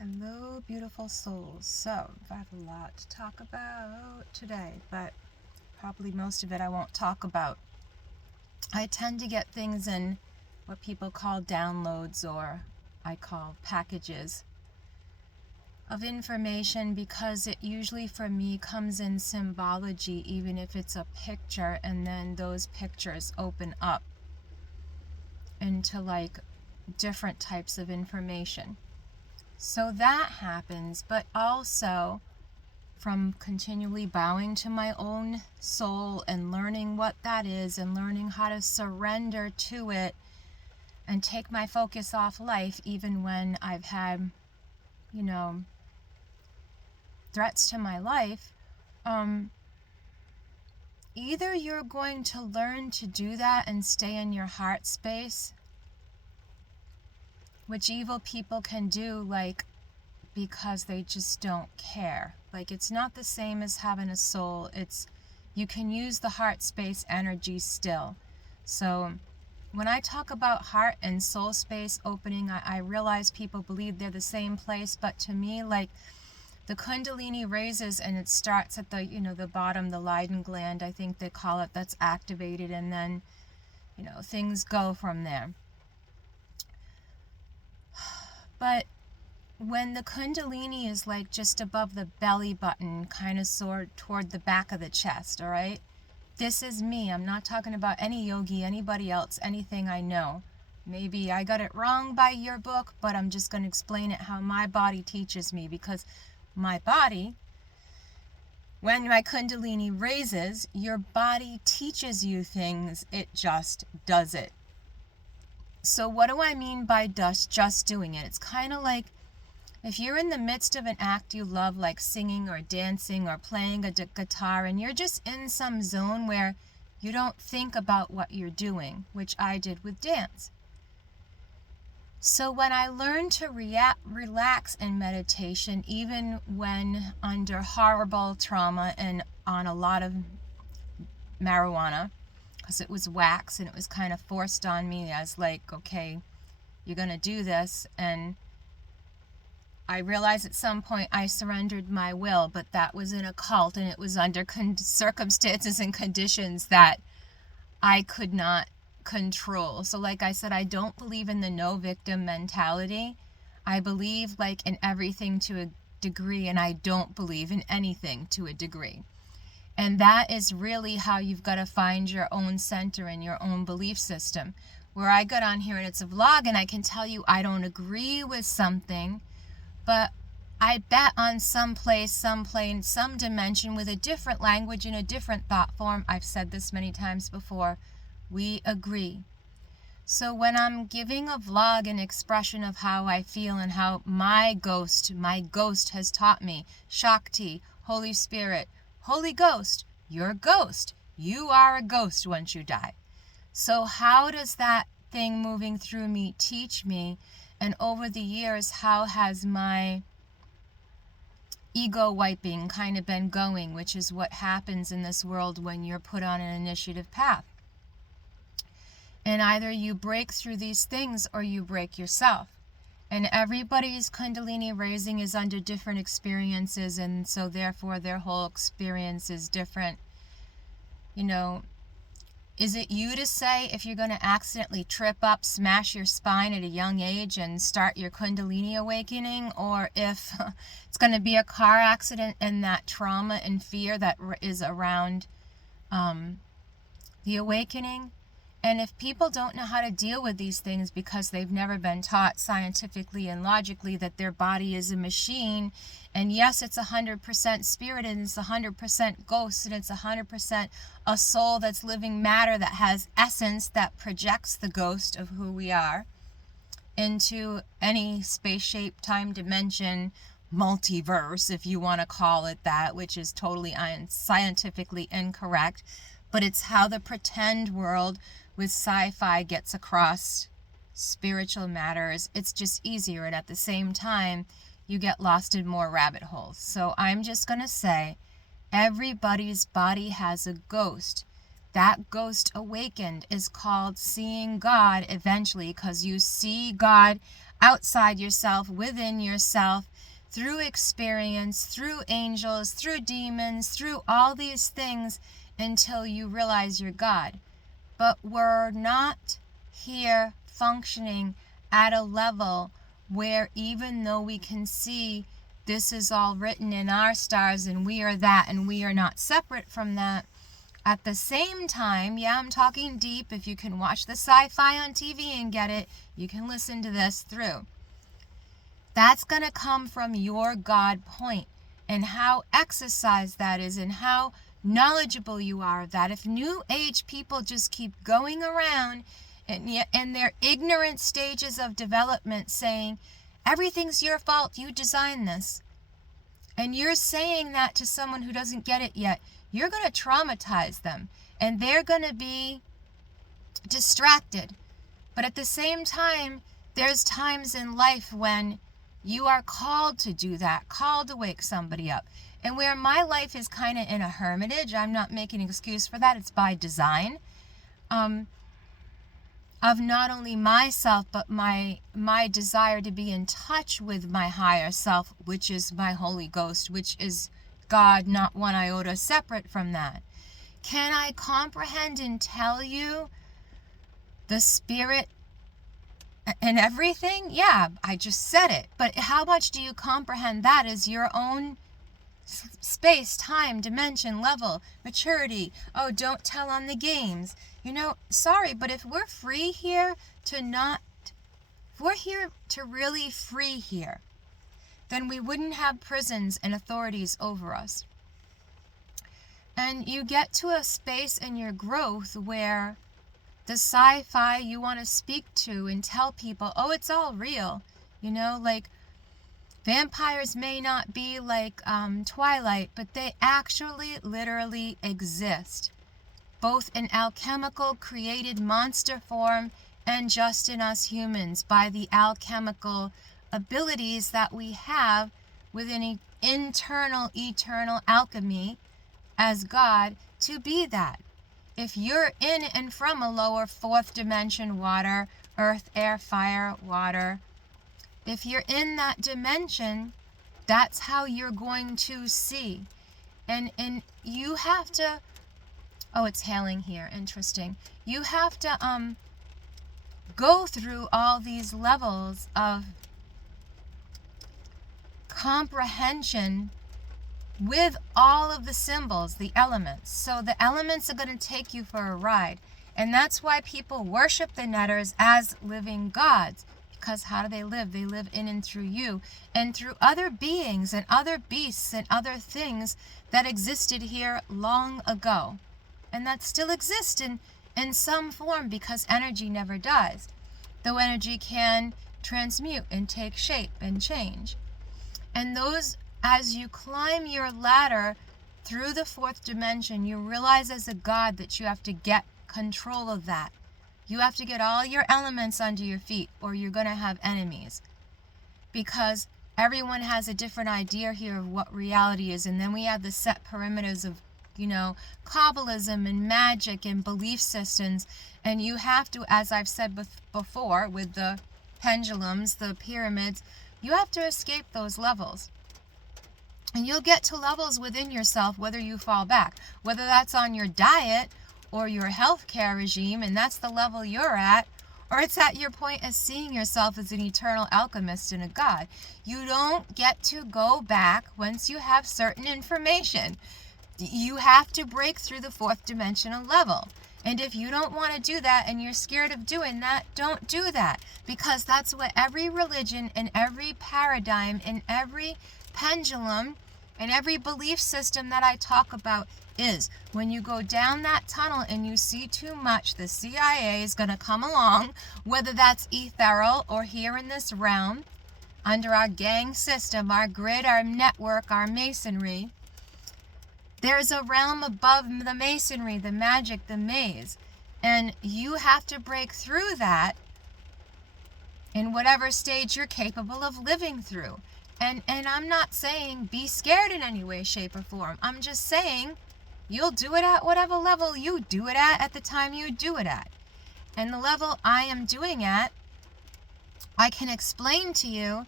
Hello, beautiful souls. So, I have a lot to talk about today, but probably most of it I won't talk about. I tend to get things in what people call downloads, or I call packages of information, because it usually for me comes in symbology, even if it's a picture, and then those pictures open up into like different types of information. So that happens, but also from continually bowing to my own soul and learning what that is and learning how to surrender to it and take my focus off life, even when I've had, threats to my life. Either you're going to learn to do that and stay in your heart space, which evil people can do, because they just don't care. It's not the same as having a soul. You can use the heart space energy still. So when I talk about heart and soul space opening, I realize people believe they're the same place, but to me, the Kundalini raises and it starts at the bottom, the Leiden gland, I think they call it, that's activated, and then, things go from there. But when the Kundalini is just above the belly button, kind of sort toward the back of the chest, all right? This is me. I'm not talking about any yogi, anybody else, anything I know. Maybe I got it wrong by your book, but I'm just going to explain it how my body teaches me, because my body, when my Kundalini raises, your body teaches you things. It just does it. So what do I mean by just doing it? It's kind of like if you're in the midst of an act you love, like singing or dancing or playing a guitar, and you're just in some zone where you don't think about what you're doing, which I did with dance. So when I learned to relax in meditation, even when under horrible trauma and on a lot of marijuana, because it was wax and it was kind of forced on me as okay, you're going to do this. And I realized at some point I surrendered my will, but that was in a cult, and it was under circumstances and conditions that I could not control. So like I said, I don't believe in the no victim mentality. I believe in everything to a degree, and I don't believe in anything to a degree. And that is really how you've got to find your own center and your own belief system. Where I got on here and it's a vlog and I can tell you I don't agree with something, but I bet on some place, some plane, some dimension with a different language and a different thought form. I've said this many times before. We agree. So when I'm giving a vlog an expression of how I feel and how my ghost has taught me, Shakti, Holy Spirit, Holy Ghost, you're a ghost. You are a ghost once you die. So how does that thing moving through me teach me? And over the years, how has my ego wiping kind of been going, which is what happens in this world when you're put on an initiative path. And either you break through these things or you break yourself. And everybody's Kundalini raising is under different experiences, and so therefore their whole experience is different. Is it you to say if you're going to accidentally trip up, smash your spine at a young age and start your Kundalini awakening, or if it's going to be a car accident and that trauma and fear that is around the awakening? And if people don't know how to deal with these things because they've never been taught scientifically and logically that their body is a machine, and yes, it's 100% spirit, and it's 100% ghost, and it's 100% a soul that's living matter that has essence that projects the ghost of who we are into any space shape, time, dimension, multiverse, if you want to call it that, which is totally scientifically incorrect. But it's how the pretend world with sci-fi gets across spiritual matters. It's just easier, and at the same time, you get lost in more rabbit holes. So I'm just going to say, everybody's body has a ghost. That ghost awakened is called seeing God eventually, because you see God outside yourself, within yourself, through experience, through angels, through demons, through all these things until you realize you're God. But we're not here functioning at a level where, even though we can see this is all written in our stars and we are that and we are not separate from that, at the same time, yeah, I'm talking deep. If you can watch the sci-fi on TV and get it, you can listen to this through. That's going to come from your God point, and how exercised that is and how knowledgeable you are of that. If New Age people just keep going around in their ignorant stages of development saying, everything's your fault, you designed this, and you're saying that to someone who doesn't get it yet, you're going to traumatize them, and they're going to be distracted. But at the same time, there's times in life when you are called to do that, called to wake somebody up. And where my life is kind of in a hermitage, I'm not making an excuse for that, it's by design, of not only myself, but my desire to be in touch with my higher self, which is my Holy Ghost, which is God, not one iota separate from that. Can I comprehend and tell you the spirit and everything? Yeah, I just said it. But how much do you comprehend that as your own space, time, dimension, level, maturity? Oh, don't tell on the games. Sorry, but if we're free here if we're here to really free here, then we wouldn't have prisons and authorities over us. And you get to a space in your growth where the sci-fi you want to speak to and tell people, oh, it's all real. Like vampires may not be like Twilight, but they actually literally exist, both in alchemical created monster form and just in us humans by the alchemical abilities that we have within internal eternal alchemy as God to be that. If you're in and from a lower fourth dimension, water, earth, air, fire, water, if you're in that dimension, that's how you're going to see. And you have to, oh, it's hailing here, interesting. You have to go through all these levels of comprehension with all of the symbols, the elements. So the elements are going to take you for a ride. And that's why people worship the netters as living gods. Because how do they live? They live in and through you and through other beings and other beasts and other things that existed here long ago. And that still exist in some form, because energy never dies. Though energy can transmute and take shape and change. And those, as you climb your ladder through the fourth dimension, you realize as a God that you have to get control of that. You have to get all your elements under your feet, or you're going to have enemies. Because everyone has a different idea here of what reality is. And then we have the set perimeters of, Kabbalism and magic and belief systems. And you have to, as I've said before, with the pendulums, the pyramids, you have to escape those levels. And you'll get to levels within yourself, whether you fall back, whether that's on your diet or your healthcare regime, and that's the level you're at, or it's at your point of seeing yourself as an eternal alchemist and a God. You don't get to go back once you have certain information. You have to break through the fourth dimensional level. And if you don't want to do that and you're scared of doing that, don't do that. Because that's what every religion and every paradigm and every pendulum and every belief system that I talk about is. When you go down that tunnel and you see too much, the CIA is going to come along, whether that's ethereal or here in this realm, under our gang system, our grid, our network, our masonry. There's a realm above the masonry, the magic, the maze. And you have to break through that in whatever stage you're capable of living through. And I'm not saying be scared in any way, shape, or form. I'm just saying you'll do it at whatever level you do it at the time you do it at. And the level I am doing at I can explain to you,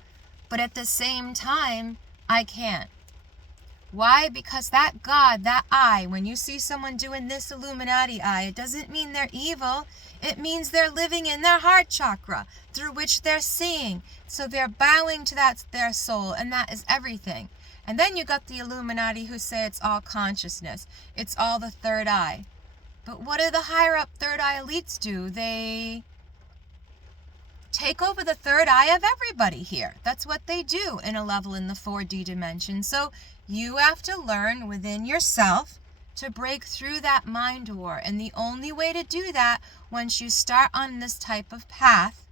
but at the same time, I can't. Why? Because that God, that I, when you see someone doing this Illuminati eye, it doesn't mean they're evil. It means they're living in their heart chakra, through which they're seeing. So they're bowing to that, their soul, and that is everything. And then you got the Illuminati who say it's all consciousness. It's all the third eye. But what do the higher up third eye elites do? They take over the third eye of everybody here. That's what they do in a level in the 4D dimension. So you have to learn within yourself to break through that mind war. And the only way to do that once you start on this type of path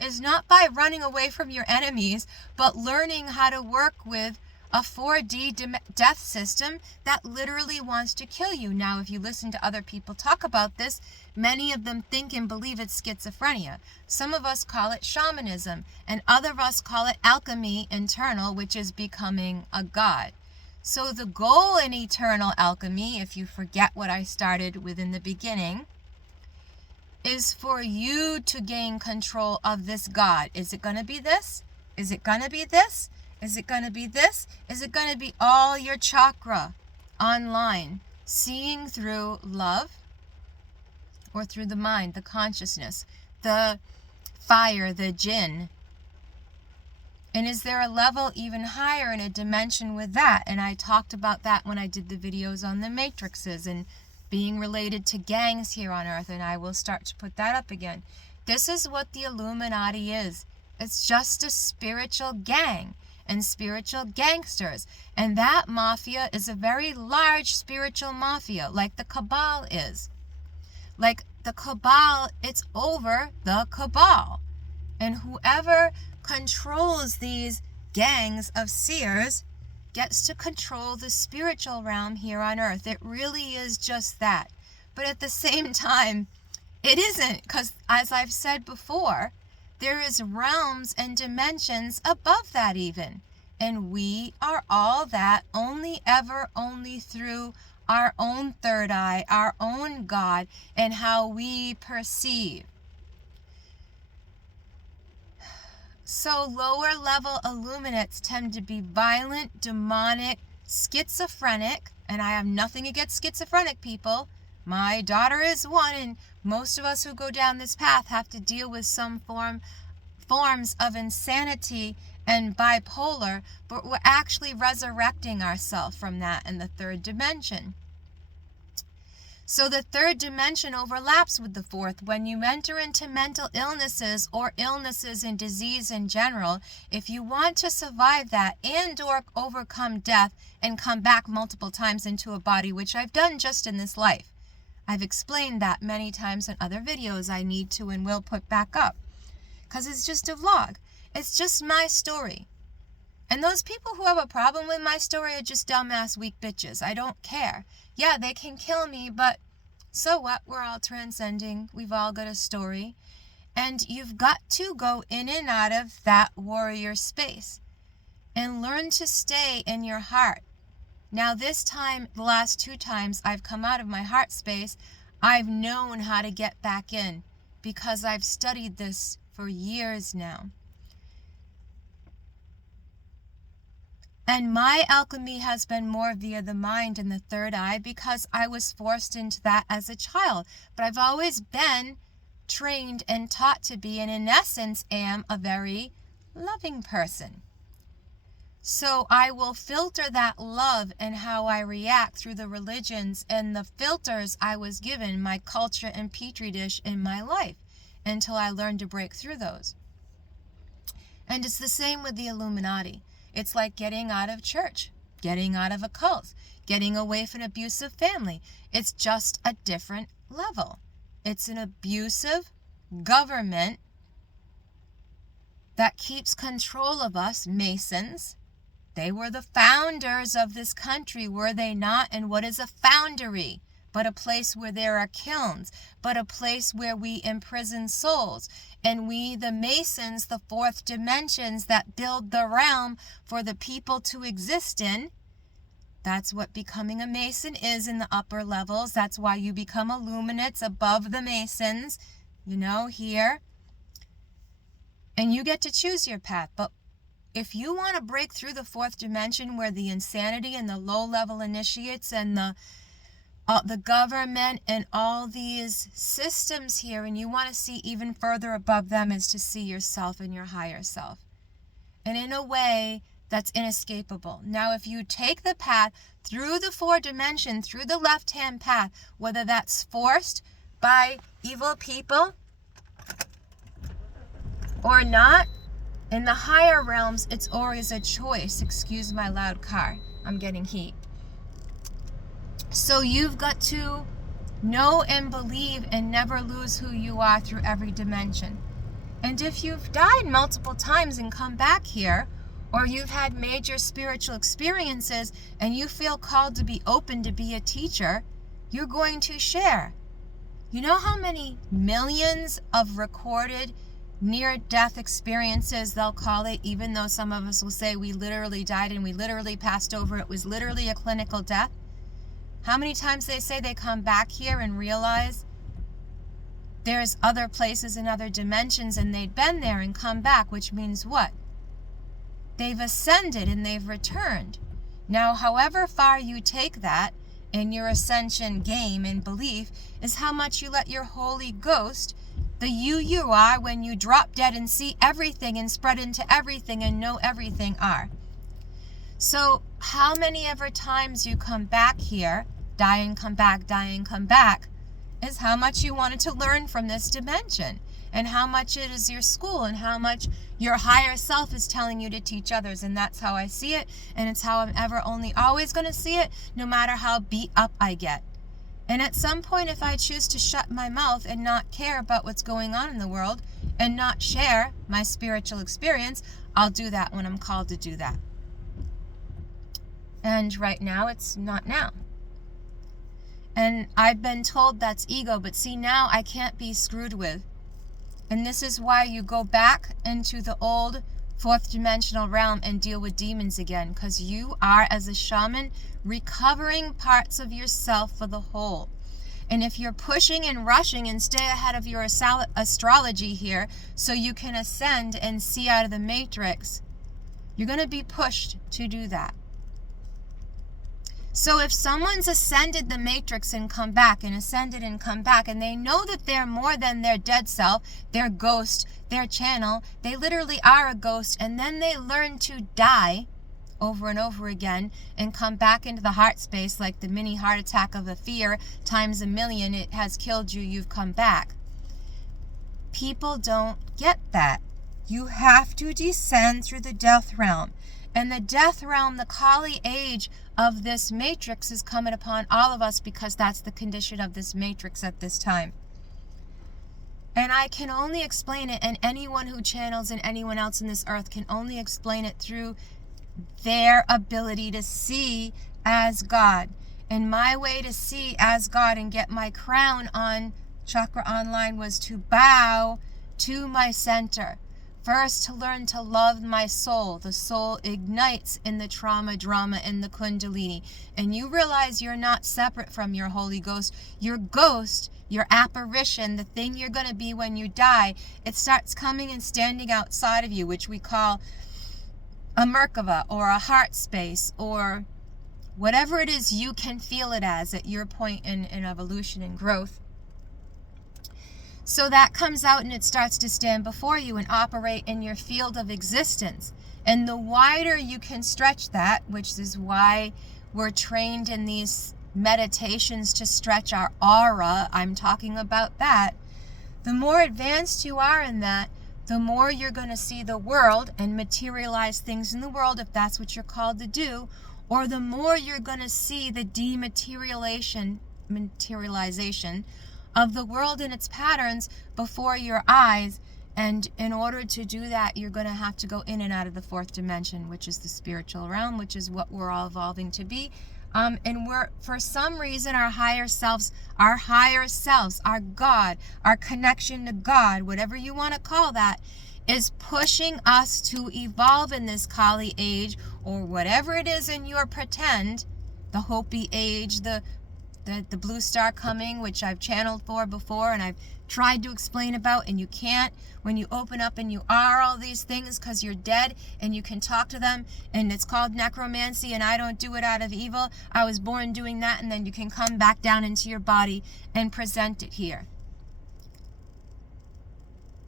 is not by running away from your enemies, but learning how to work with a 4D death system that literally wants to kill you. Now, if you listen to other people talk about this, many of them think and believe it's schizophrenia. Some of us call it shamanism, and other of us call it alchemy internal, which is becoming a god. So the goal in eternal alchemy, if you forget what I started with in the beginning, is for you to gain control of this God. Is it going to be this? Is it going to be this? Is it going to be this? Is it going to be all your chakra online, seeing through love or through the mind, the consciousness, the fire, the jinn? And is there a level even higher in a dimension with that? And I talked about that when I did the videos on the matrices and being related to gangs here on Earth, and I will start to put that up again. This is what the Illuminati is. It's just a spiritual gang and spiritual gangsters. And that mafia is a very large spiritual mafia, like the cabal is. Like the cabal, it's over the cabal. And whoever controls these gangs of seers gets to control the spiritual realm here on Earth. It really is just that. But at the same time, it isn't, because as I've said before, there is realms and dimensions above that even. And we are all that only through our own third eye, our own God, and how we perceive. So lower level illuminates tend to be violent, demonic, schizophrenic, and I have nothing against schizophrenic people. My daughter is one, and most of us who go down this path have to deal with some forms of insanity and bipolar, but we're actually resurrecting ourselves from that in the third dimension. So the third dimension overlaps with the fourth. When you enter into mental illnesses or illnesses and disease in general, if you want to survive that and or overcome death and come back multiple times into a body, which I've done just in this life. I've explained that many times in other videos I need to and will put back up. Because it's just a vlog. It's just my story. And those people who have a problem with my story are just dumbass weak bitches. I don't care. Yeah, they can kill me, but so what? We're all transcending. We've all got a story. And you've got to go in and out of that warrior space and learn to stay in your heart. Now this time, the last 2 times I've come out of my heart space, I've known how to get back in because I've studied this for years now. And my alchemy has been more via the mind and the third eye because I was forced into that as a child. But I've always been trained and taught to be, and in essence am a very loving person. So I will filter that love and how I react through the religions and the filters I was given, my culture and petri dish in my life, until I learned to break through those. And it's the same with the Illuminati. It's like getting out of church, getting out of a cult, getting away from an abusive family. It's just a different level. It's an abusive government that keeps control of us Masons. They were the founders of this country, were they not? And what is a foundry? But a place where there are kilns, but a place where we imprison souls. And we, the Masons, the fourth dimensions that build the realm for the people to exist in. That's what becoming a Mason is in the upper levels. That's why you become illuminates above the Masons, you know, here. And you get to choose your path. But if you want to break through the fourth dimension where the insanity and the low-level initiates and the government and all these systems here, and you want to see even further above them, is to see yourself and your higher self. And in a way that's inescapable. Now, if you take the path through the four dimensions, through the left-hand path, whether that's forced by evil people or not, in the higher realms, it's always a choice. Excuse my loud car. I'm getting heat. So you've got to know and believe and never lose who you are through every dimension. And if you've died multiple times and come back here, or you've had major spiritual experiences and you feel called to be open to be a teacher, you're going to share. You know how many millions of recorded near-death experiences, they'll call it, even though some of us will say we literally died and we literally passed over, it was literally a clinical death? How many times they say they come back here and realize there's other places and other dimensions and they'd been there and come back, which means what? They've ascended and they've returned. Now, however far you take that in your ascension game and belief is how much you let your Holy Ghost, the you are when you drop dead and see everything and spread into everything and know everything are. So how many ever times you come back here, die and come back, is how much you wanted to learn from this dimension, and how much it is your school, and how much your higher self is telling you to teach others. And that's how I see it, and it's how I'm ever only always going to see it, no matter how beat up I get. And at some point, if I choose to shut my mouth and not care about what's going on in the world and not share my spiritual experience, I'll do that when I'm called to do that. And right now, it's not now. And I've been told that's ego, but see, now I can't be screwed with. And this is why you go back into the old fourth dimensional realm and deal with demons again, because you are, as a shaman, recovering parts of yourself for the whole. And if you're pushing and rushing and stay ahead of your astrology here so you can ascend and see out of the matrix, you're going to be pushed to do that. So if someone's ascended the matrix and come back and ascended and come back, and they know that they're more than their dead self, their ghost, their channel, they literally are a ghost, and then they learn to die over and over again and come back into the heart space like the mini heart attack of a fear times a million, it has killed you, you've come back. People don't get that. You have to descend through the death realm. And the death realm, the Kali age of this matrix is coming upon all of us because that's the condition of this matrix at this time. And I can only explain it, and anyone who channels and anyone else in this earth can only explain it through their ability to see as God. And my way to see as God and get my crown on Chakra Online was to bow to my center. First, to learn to love my soul. The soul ignites in the trauma, drama, and the kundalini. And you realize you're not separate from your Holy Ghost. Your ghost, your apparition, the thing you're going to be when you die, it starts coming and standing outside of you, which we call a Merkava or a heart space or whatever it is you can feel it as at your point in evolution and growth. So that comes out and it starts to stand before you and operate in your field of existence. And the wider you can stretch that, which is why we're trained in these meditations to stretch our aura, I'm talking about that, the more advanced you are in that, the more you're going to see the world and materialize things in the world if that's what you're called to do, or the more you're going to see the dematerialization of the world and its patterns before your eyes. And in order to do that, you're going to have to go in and out of the fourth dimension, which is the spiritual realm, which is what we're all evolving to be. And we're, for some reason, our higher selves, our God, our connection to God, whatever you want to call that, is pushing us to evolve in this Kali age, or whatever it is in your pretend, the Hopi age, the the blue star coming, which I've channeled for before and I've tried to explain about, and you can't. When you open up and you are all these things because you're dead and you can talk to them, and it's called necromancy, and I don't do it out of evil. I was born doing that, and then you can come back down into your body and present it here.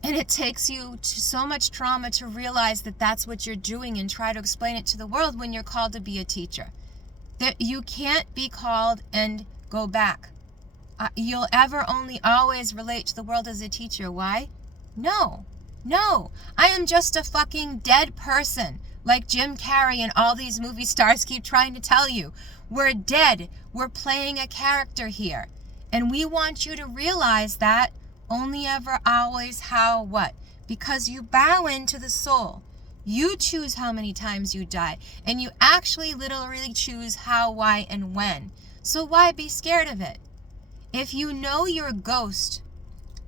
And it takes you to so much trauma to realize that that's what you're doing and try to explain it to the world when you're called to be a teacher. That you can't be called and go back. You'll ever only always relate to the world as a teacher. Why? No. I am just a fucking dead person. Like Jim Carey and all these movie stars keep trying to tell you. We're dead. We're playing a character here. And we want you to realize that only, ever, always, how, what? Because you bow into the soul. You choose how many times you die. And you actually literally choose how, why, and when. So why be scared of it? If you know your ghost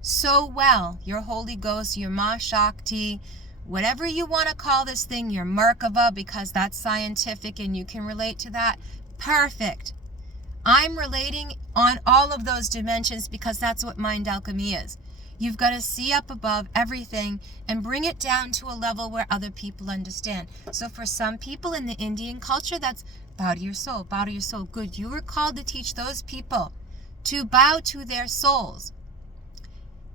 so well, your Holy Ghost, your Ma Shakti, whatever you want to call this thing, your Merkaba, because that's scientific and you can relate to that, perfect. I'm relating on all of those dimensions because that's what mind alchemy is. You've got to see up above everything and bring it down to a level where other people understand. So for some people in the Indian culture, that's bow to your soul, bow to your soul. Good, you were called to teach those people to bow to their souls.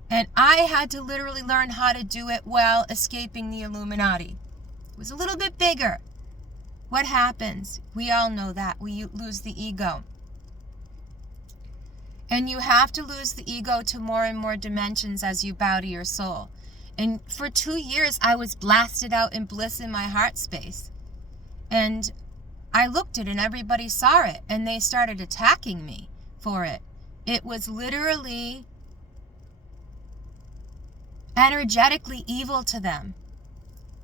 And I had to literally learn how to do it while escaping the Illuminati. It was a little bit bigger. What happens? We all know that. We lose the ego. And you have to lose the ego to more and more dimensions as you bow to your soul. And for 2 years, I was blasted out in bliss in my heart space. And I looked at it and everybody saw it. And they started attacking me for it. It was literally energetically evil to them.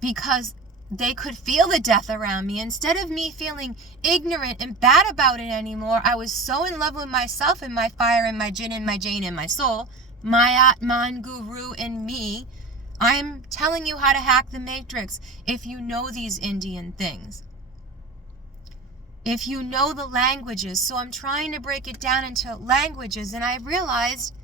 Because they could feel the death around me. Instead of me feeling ignorant and bad about it anymore, I was so in love with myself and my fire and my Jinn and my Jane and my soul, my Atman Guru and me. I'm telling you how to hack the matrix if you know these Indian things. If you know the languages. So I'm trying to break it down into languages, and I realized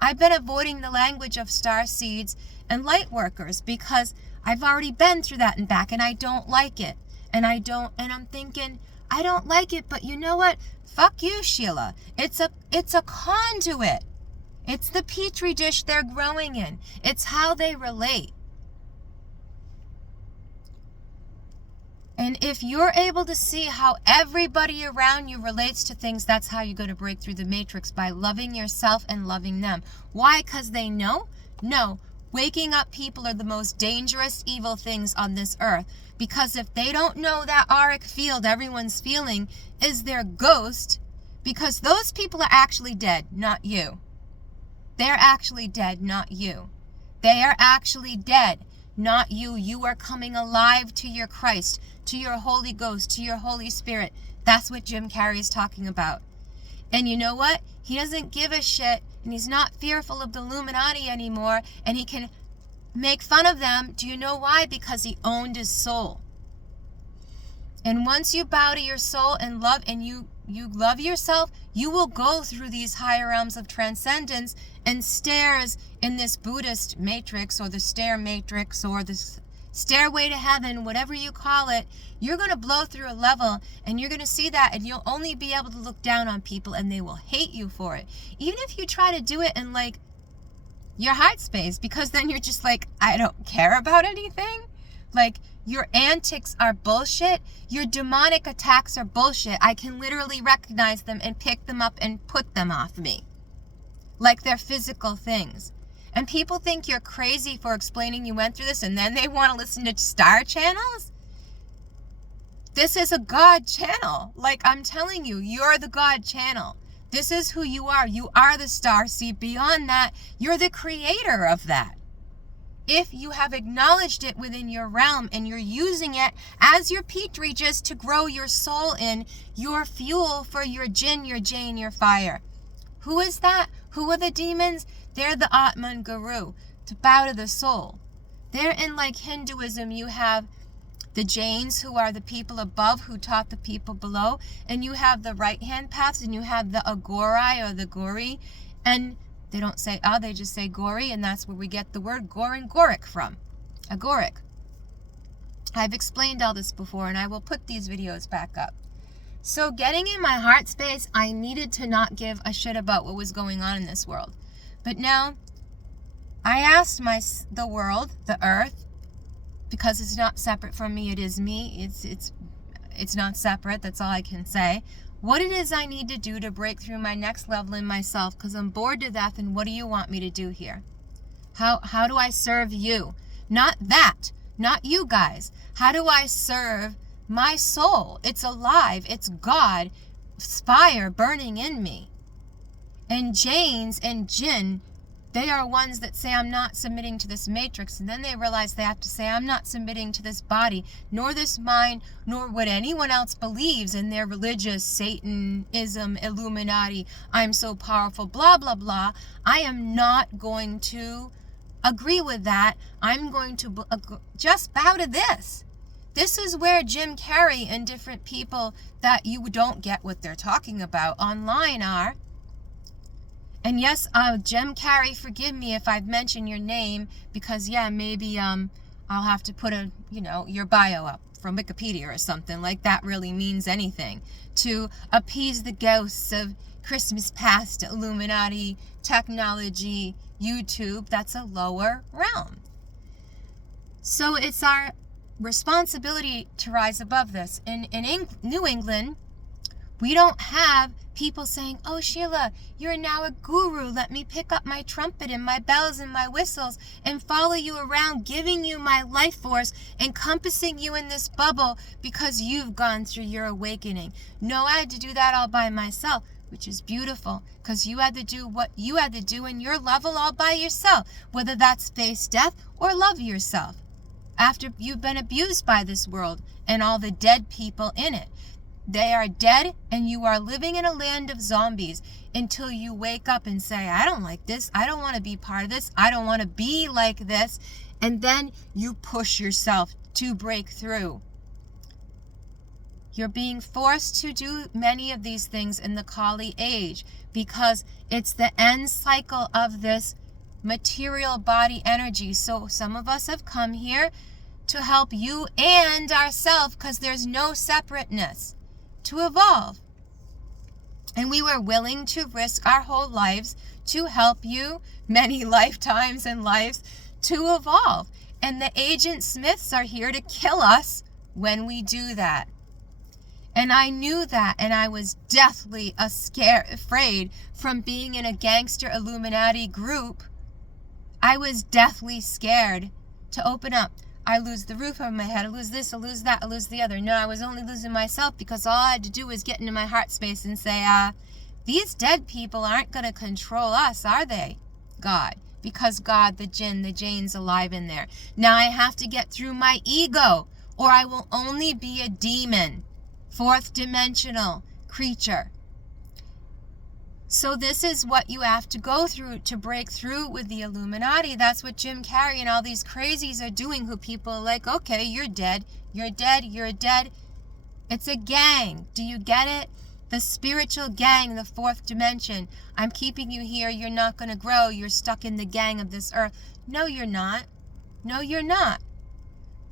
I've been avoiding the language of star seeds and light workers because I've already been through that and back, and I don't like it. And I'm thinking, I don't like it, but you know what? Fuck you, Sheila. It's a conduit. It's the petri dish they're growing in. It's how they relate. And if you're able to see how everybody around you relates to things, that's how you're going to break through the matrix, by loving yourself and loving them. Why? Because they know? No. Waking up people are the most dangerous, evil things on this earth. Because if they don't know that auric field everyone's feeling is their ghost, because those people are actually dead, not you. They're actually dead, not you. They are actually dead, not you. You are coming alive to your Christ, to your Holy Ghost, to your Holy Spirit. That's what Jim Carey is talking about. And you know what? He doesn't give a shit, and he's not fearful of the Illuminati anymore, and he can make fun of them. Do you know why? Because he owned his soul. And once you bow to your soul and love, and you love yourself, you will go through these higher realms of transcendence and stairs in this Buddhist matrix, or the stair matrix, or the stairway to heaven, whatever you call it. You're going to blow through a level, and you're going to see that, and you'll only be able to look down on people, and they will hate you for it. Even if you try to do it in like your heart space, because then you're just like, I don't care about anything. Like, your antics are bullshit. Your demonic attacks are bullshit. I can literally recognize them and pick them up and put them off me. Like they're physical things. And people think you're crazy for explaining you went through this, and then they want to listen to star channels? This is a God channel. Like, I'm telling you, you're the God channel. This is who you are. You are the star seed. Beyond that, you're the creator of that. If you have acknowledged it within your realm and you're using it as your petri dish to grow your soul in, your fuel for your Jinn, your Jane, your fire. Who is that? Who are the demons? They're the Atman Guru, to bow to the soul. They're in, like Hinduism, you have the Jains, who are the people above, who taught the people below, and you have the right-hand paths, and you have the Agorai or the Gori, and they don't say they just say Gori, and that's where we get the word Gorin Goric from. Agoric. I've explained all this before, and I will put these videos back up. So getting in my heart space, I needed to not give a shit about what was going on in this world. But now, I asked the world, the earth, because it's not separate from me, it is me, it's not separate, that's all I can say, what it is I need to do to break through my next level in myself, because I'm bored to death, and what do you want me to do here? How do I serve you? Not that, not you guys. How do I serve my soul? It's alive, it's God, fire burning in me. And Jains and Jinn, they are ones that say, I'm not submitting to this matrix. And then they realize they have to say, I'm not submitting to this body, nor this mind, nor what anyone else believes in their religious Satanism, Illuminati, I'm so powerful, blah, blah, blah. I am not going to agree with that. I'm going to just bow to this. This is where Jim Carey and different people that you don't get what they're talking about online are. And yes, Jim Carey, forgive me if I've mentioned your name, because yeah, maybe I'll have to put your bio up from Wikipedia or something, like that really means anything. To appease the ghosts of Christmas past, Illuminati, technology, YouTube, that's a lower realm. So it's our responsibility to rise above this. In New England, we don't have people saying, oh, Sheila, you're now a guru. Let me pick up my trumpet and my bells and my whistles and follow you around, giving you my life force, encompassing you in this bubble because you've gone through your awakening. No, I had to do that all by myself, which is beautiful, because you had to do what you had to do in your level all by yourself, whether that's face death or love yourself, after you've been abused by this world and all the dead people in it. They are dead, and you are living in a land of zombies until you wake up and say, I don't like this. I don't want to be part of this. I don't want to be like this. And then you push yourself to break through. You're being forced to do many of these things in the Kali age because it's the end cycle of this material body energy. So some of us have come here to help you and ourselves, because there's no separateness, to evolve. And we were willing to risk our whole lives to help you, many lifetimes and lives, to evolve. And the Agent Smiths are here to kill us when we do that. And I knew that, and I was deathly afraid from being in a gangster Illuminati group. I was deathly scared to open up. I lose the roof over my head, I lose this, I lose that, I lose the other. No, I was only losing myself because all I had to do was get into my heart space and say, these dead people aren't going to control us, are they, God? Because God, the Jinn, the Jain's alive in there. Now I have to get through my ego, or I will only be a demon, fourth dimensional creature. So this is what you have to go through to break through with the Illuminati. That's what Jim Carey and all these crazies are doing, who people are like, okay, you're dead, you're dead, you're dead. It's a gang. Do you get it? The spiritual gang, the fourth dimension. I'm keeping you here. You're not going to grow. You're stuck in the gang of this earth. No, you're not. No, you're not.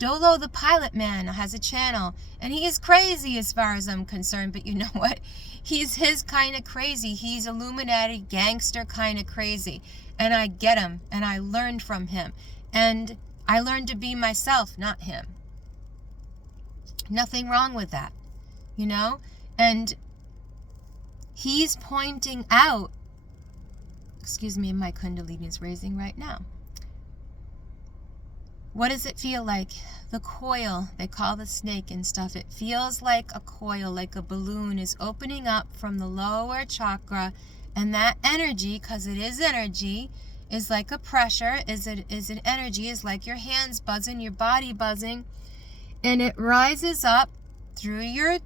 Dolow the Pilet man has a channel, and he is crazy as far as I'm concerned, but you know what? He's his kind of crazy. He's Illuminati, gangster kind of crazy. And I get him, and I learned from him. And I learned to be myself, not him. Nothing wrong with that, you know? And he's pointing out, excuse me, my Kundalini is raising right now. What does it feel like? The coil, they call the snake and stuff. It feels like a coil, like a balloon is opening up from the lower chakra. And that energy, because it is energy, is like a pressure, is an energy, is like your hands buzzing, your body buzzing. And it rises up through your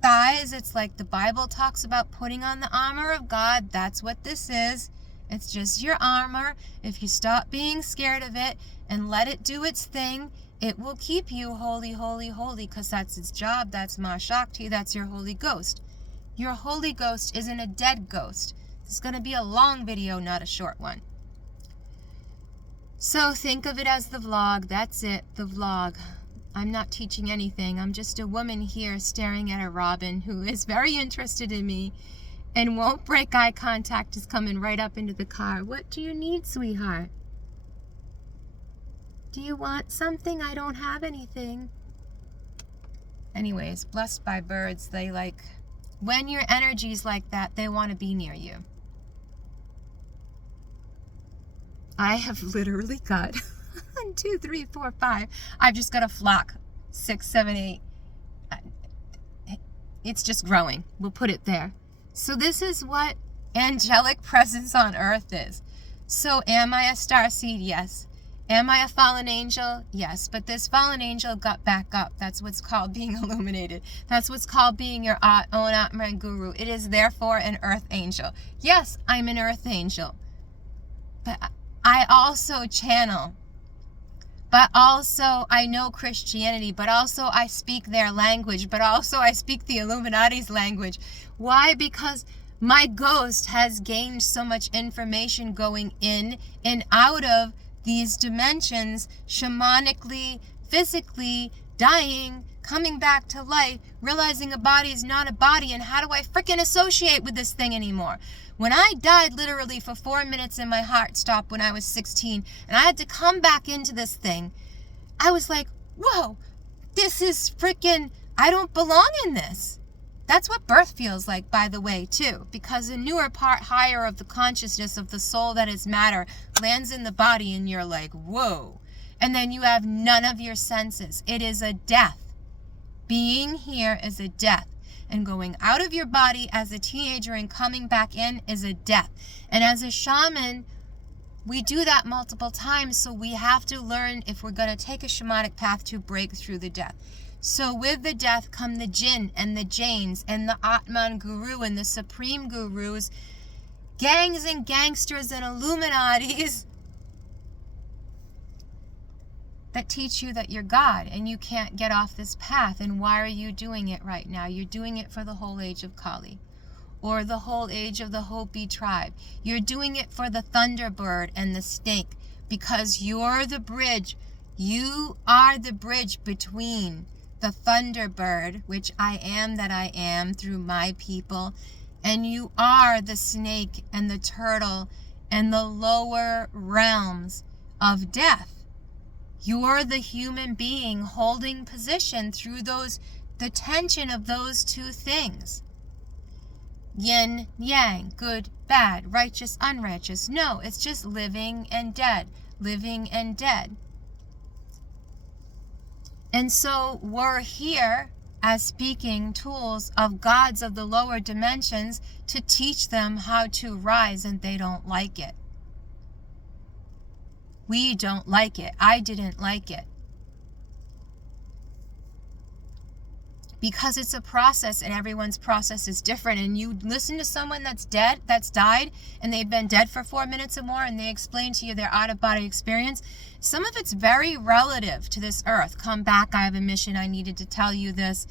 thighs. It's like the Bible talks about putting on the armor of God. That's what this is. It's just your armor. If you stop being scared of it and let it do its thing, It will keep you holy, holy, holy, because that's its job. That's Ma Shakti. That's your Holy Ghost. Your Holy Ghost isn't a dead ghost. It's going to be a long video, not a short one. So think of it as the vlog. That's it, the vlog. I'm not teaching anything. I'm just a woman here staring at a robin who is very interested in me and won't break eye contact, is coming right up into the car. What do you need, sweetheart? Do you want something? I don't have anything. Anyways, blessed by birds. They like, when your energy's like that, they want to be near you. I have literally got 1, 2, 3, 4, 5. I've just got a flock. 6, 7, 8. It's just growing. We'll put it there. So this is what angelic presence on earth is. So am I a starseed? Yes. Am I a fallen angel? Yes. But this fallen angel got back up. That's what's called being illuminated. That's what's called being your own Atma and Guru. It is therefore an earth angel. Yes, I'm an earth angel. But I also channel. But also I know Christianity. But also I speak their language. But also I speak the Illuminati's language. Why? Because my ghost has gained so much information going in and out of these dimensions, shamanically, physically, dying, coming back to life, realizing a body is not a body, and how do I freaking associate with this thing anymore? When I died literally for 4 minutes and my heart stopped when I was 16, and I had to come back into this thing, I was like, whoa, this is freaking, I don't belong in this. That's what birth feels like, by the way, too, because a newer part higher of the consciousness of the soul that is matter lands in the body and you're like, whoa. And then you have none of your senses. It is a death. Being here is a death. And going out of your body as a teenager and coming back in is a death. And as a shaman, we do that multiple times, so we have to learn if we're going to take a shamanic path to break through the death. So with the death come the jinn and the jains and the Atman Guru and the supreme gurus, gangs and gangsters and Illuminatis that teach you that you're God and you can't get off this path. And why are you doing it right now? You're doing it for the whole age of Kali, or the whole age of the Hopi tribe. You're doing it for the thunderbird and the snake, because you're the bridge. You are the bridge between the thunderbird, which I am that I am through my people, and you are the snake and the turtle and the lower realms of death. You're the human being holding position through the tension of those two things. Yin, yang, good, bad, righteous, unrighteous. No, it's just living and dead, living and dead. And so we're here as speaking tools of gods of the lower dimensions to teach them how to rise, and they don't like it. We don't like it. I didn't like it. Because it's a process and everyone's process is different. And you listen to someone that's dead, that's died, and they've been dead for 4 minutes or more, and they explain to you their out-of-body experience. Some of it's very relative to this earth. Come back, I have a mission, I needed to tell you this.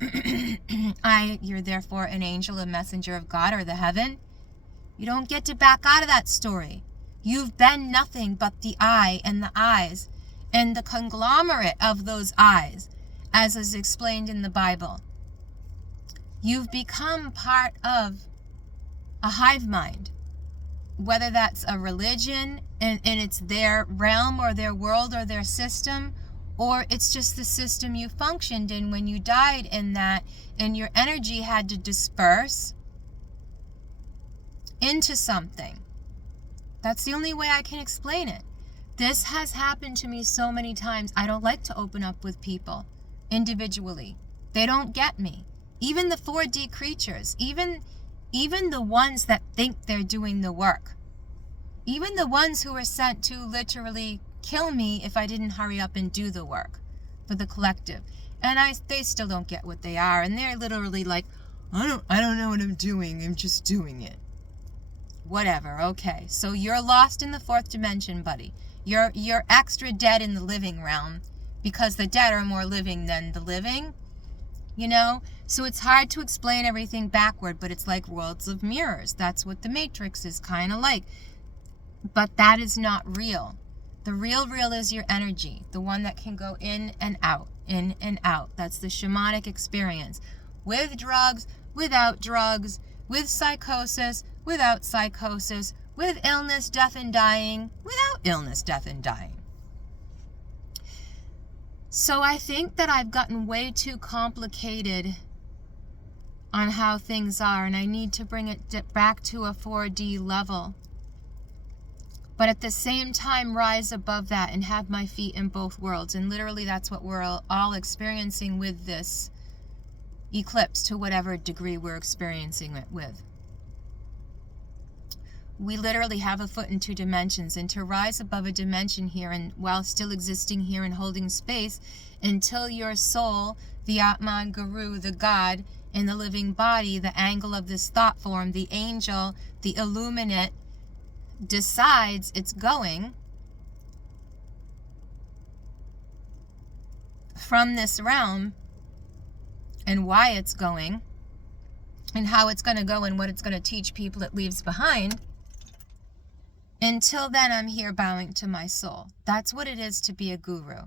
You're therefore an angel, a messenger of God or the heaven. You don't get to back out of that story. You've been nothing but the eye and the eyes and the conglomerate of those eyes, as is explained in the Bible. You've become part of a hive mind, whether that's a religion and it's their realm or their world or their system, or it's just the system you functioned in when you died in that, and your energy had to disperse into something. That's the only way I can explain it. This has happened to me so many times. I don't like to open up with people individually. They don't get me. Even the 4D creatures, even the ones that think they're doing the work, even the ones who are sent to literally kill me if I didn't hurry up and do the work for the collective. And they still don't get what they are, and they're literally like, I don't know what I'm doing, I'm just doing it. Whatever, okay. So you're lost in the 4th dimension, buddy. You're extra dead in the living realm, because the dead are more living than the living, you know? So it's hard to explain everything backward, but it's like worlds of mirrors. That's what the Matrix is kind of like. But that is not real. The real is your energy, the one that can go in and out, in and out. That's the shamanic experience. With drugs, without drugs, with psychosis, without psychosis, with illness, death, and dying, without illness, death, and dying. So I think that I've gotten way too complicated on how things are, and I need to bring it back to a 4D level. But at the same time, rise above that and have my feet in both worlds. And literally that's what we're all experiencing with this eclipse, to whatever degree we're experiencing it with. We literally have a foot in two dimensions, and to rise above a dimension here, and while still existing here and holding space, until your soul, the Atman Guru, the God in the living body, the angle of this thought form, the angel, the illuminate, decides it's going from this realm, and why it's going, and how it's going to go, and what it's going to teach people it leaves behind. Until then, I'm here bowing to my soul. That's what it is to be a guru.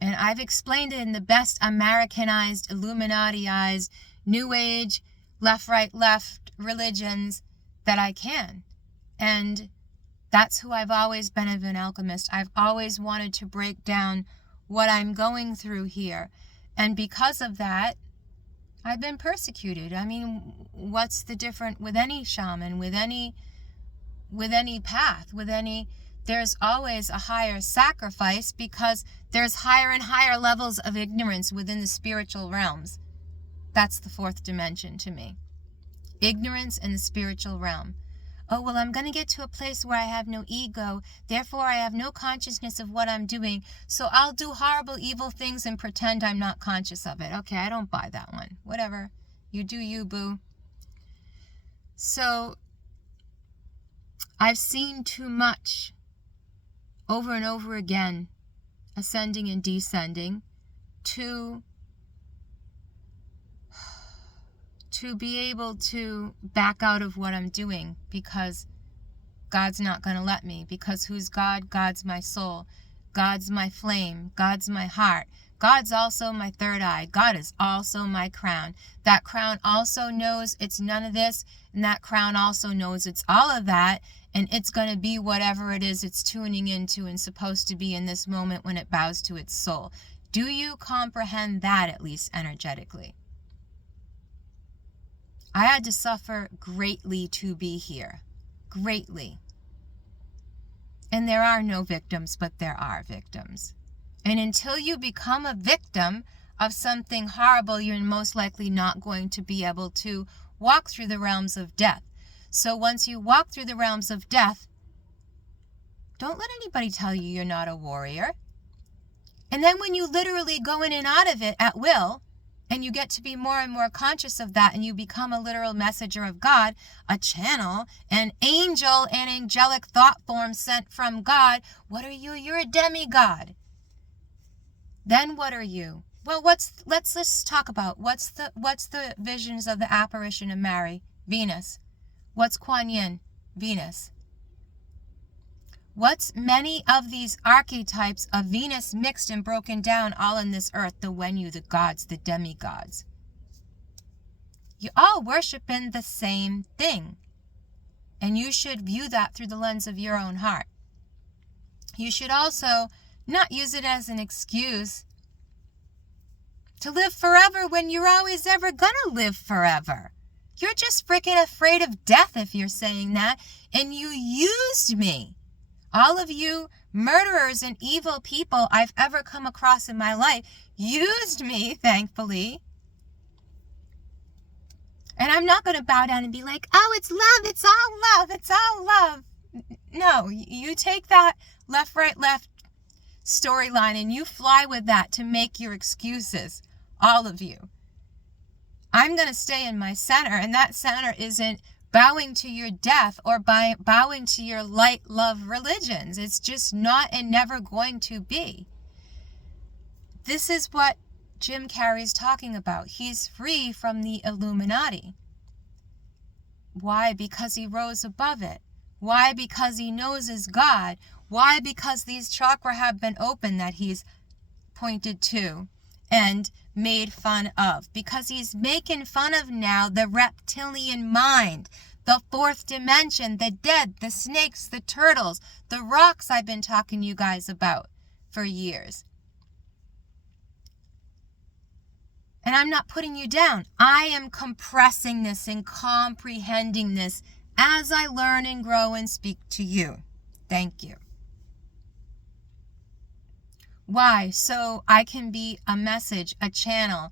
And I've explained it in the best Americanized, Illuminatiized, New Age, left, right, left religions that I can. And that's who I've always been as an alchemist. I've always wanted to break down what I'm going through here. And because of that, I've been persecuted. I mean, what's the difference with any shaman, with any path, there's always a higher sacrifice, because there's higher and higher levels of ignorance within the spiritual realms. That's the fourth dimension to me. Ignorance in the spiritual realm. Oh, well, I'm going to get to a place where I have no ego, therefore I have no consciousness of what I'm doing, so I'll do horrible, evil things and pretend I'm not conscious of it. Okay, I don't buy that one. Whatever. You do you, boo. So, I've seen too much over and over again, ascending and descending, to be able to back out of what I'm doing, because God's not going to let me. Because who's God? God's my soul. God's my flame. God's my heart. God's also my third eye. God is also my crown. That crown also knows it's none of this, and that crown also knows it's all of that, and it's going to be whatever it is it's tuning into and supposed to be in this moment when it bows to its soul. Do you comprehend that, at least energetically? I had to suffer greatly to be here. Greatly. And there are no victims, but there are victims. And until you become a victim of something horrible, you're most likely not going to be able to walk through the realms of death. So once you walk through the realms of death, don't let anybody tell you you're not a warrior. And then when you literally go in and out of it at will, and you get to be more and more conscious of that, and you become a literal messenger of God, a channel, an angel, an angelic thought form sent from God. What are you? You're a demigod. Then what are you? Well, let's talk about what's the visions of the apparition of Mary? Venus. What's Kuan Yin? Venus. What's many of these archetypes of Venus mixed and broken down all in this earth? The Wenyu, the gods, the demigods. You all worship in the same thing. And you should view that through the lens of your own heart. You should also not use it as an excuse to live forever when you're always ever gonna live forever. You're just freaking afraid of death if you're saying that. And you used me. All of you murderers and evil people I've ever come across in my life used me, thankfully. And I'm not going to bow down and be like, oh, it's love, it's all love, it's all love. No, you take that left, right, left storyline and you fly with that to make your excuses, all of you. I'm going to stay in my center, and that center isn't bowing to your death or bowing to your light love religions. It's just not and never going to be. This is what Jim Carrey's talking about. He's free from the Illuminati. Why? Because he rose above it. Why? Because he knows his God. Why? Because these chakras have been opened that he's pointed to and made fun of. Because he's making fun of now the reptilian mind, the fourth dimension, the dead, the snakes, the turtles, the rocks I've been talking to you guys about for years. And I'm not putting you down. I am compressing this and comprehending this as I learn and grow and speak to you. Thank you. Why? So I can be a message, a channel,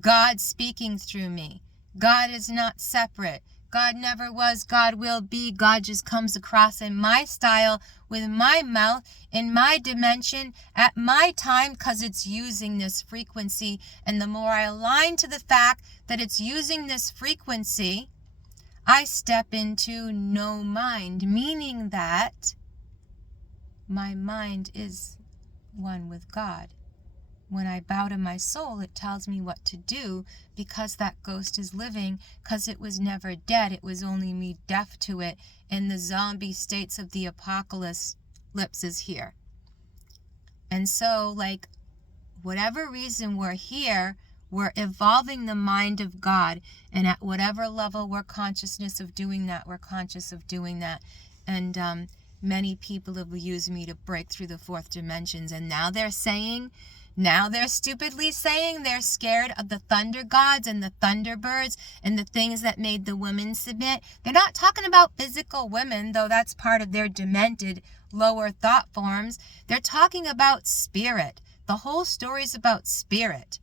God speaking through me. God is not separate. God never was, God will be. God just comes across in my style, with my mouth, in my dimension, at my time, because it's using this frequency. And the more I align to the fact that it's using this frequency, I step into no mind, meaning that my mind is one with God. When I bow to my soul, it tells me what to do, because that ghost is living, because it was never dead. It was only me deaf to it, and the zombie states of the apocalypse is here. And so, like, whatever reason we're here, we're evolving the mind of God, and at whatever level we're consciousness of doing that, we're conscious of doing that. And many people have used me to break through the fourth dimensions, and now they're stupidly saying they're scared of the thunder gods and the thunderbirds and the things that made the women submit. They're not talking about physical women, though that's part of their demented lower thought forms. They're talking about spirit. The whole story's about spirit.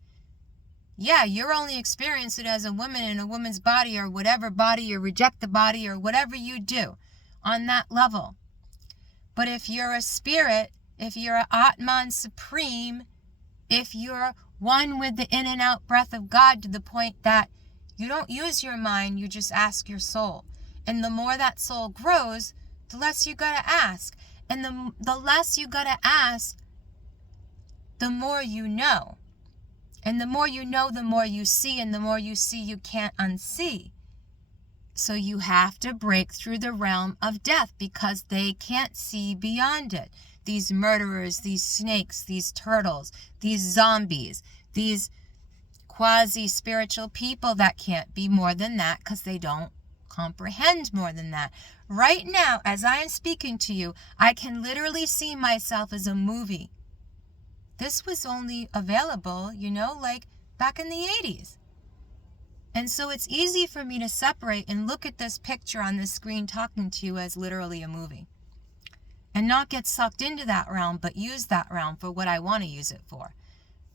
Yeah, you're only experiencing it as a woman in a woman's body, or whatever body, or reject the body, or whatever you do on that level. But if you're a spirit, if you're an Atman Supreme, if you're one with the in and out breath of God, to the point that you don't use your mind, you just ask your soul. And the more that soul grows, the less you gotta ask. And the less you gotta ask, the more you know. And the more you know, the more you see. And the more you see, you can't unsee. So you have to break through the realm of death, because they can't see beyond it. These murderers, these snakes, these turtles, these zombies, these quasi-spiritual people that can't be more than that, because they don't comprehend more than that. Right now, as I am speaking to you, I can literally see myself as a movie. This was only available, like back in the 80s. And so it's easy for me to separate and look at this picture on the screen talking to you as literally a movie. And not get sucked into that realm, but use that realm for what I want to use it for.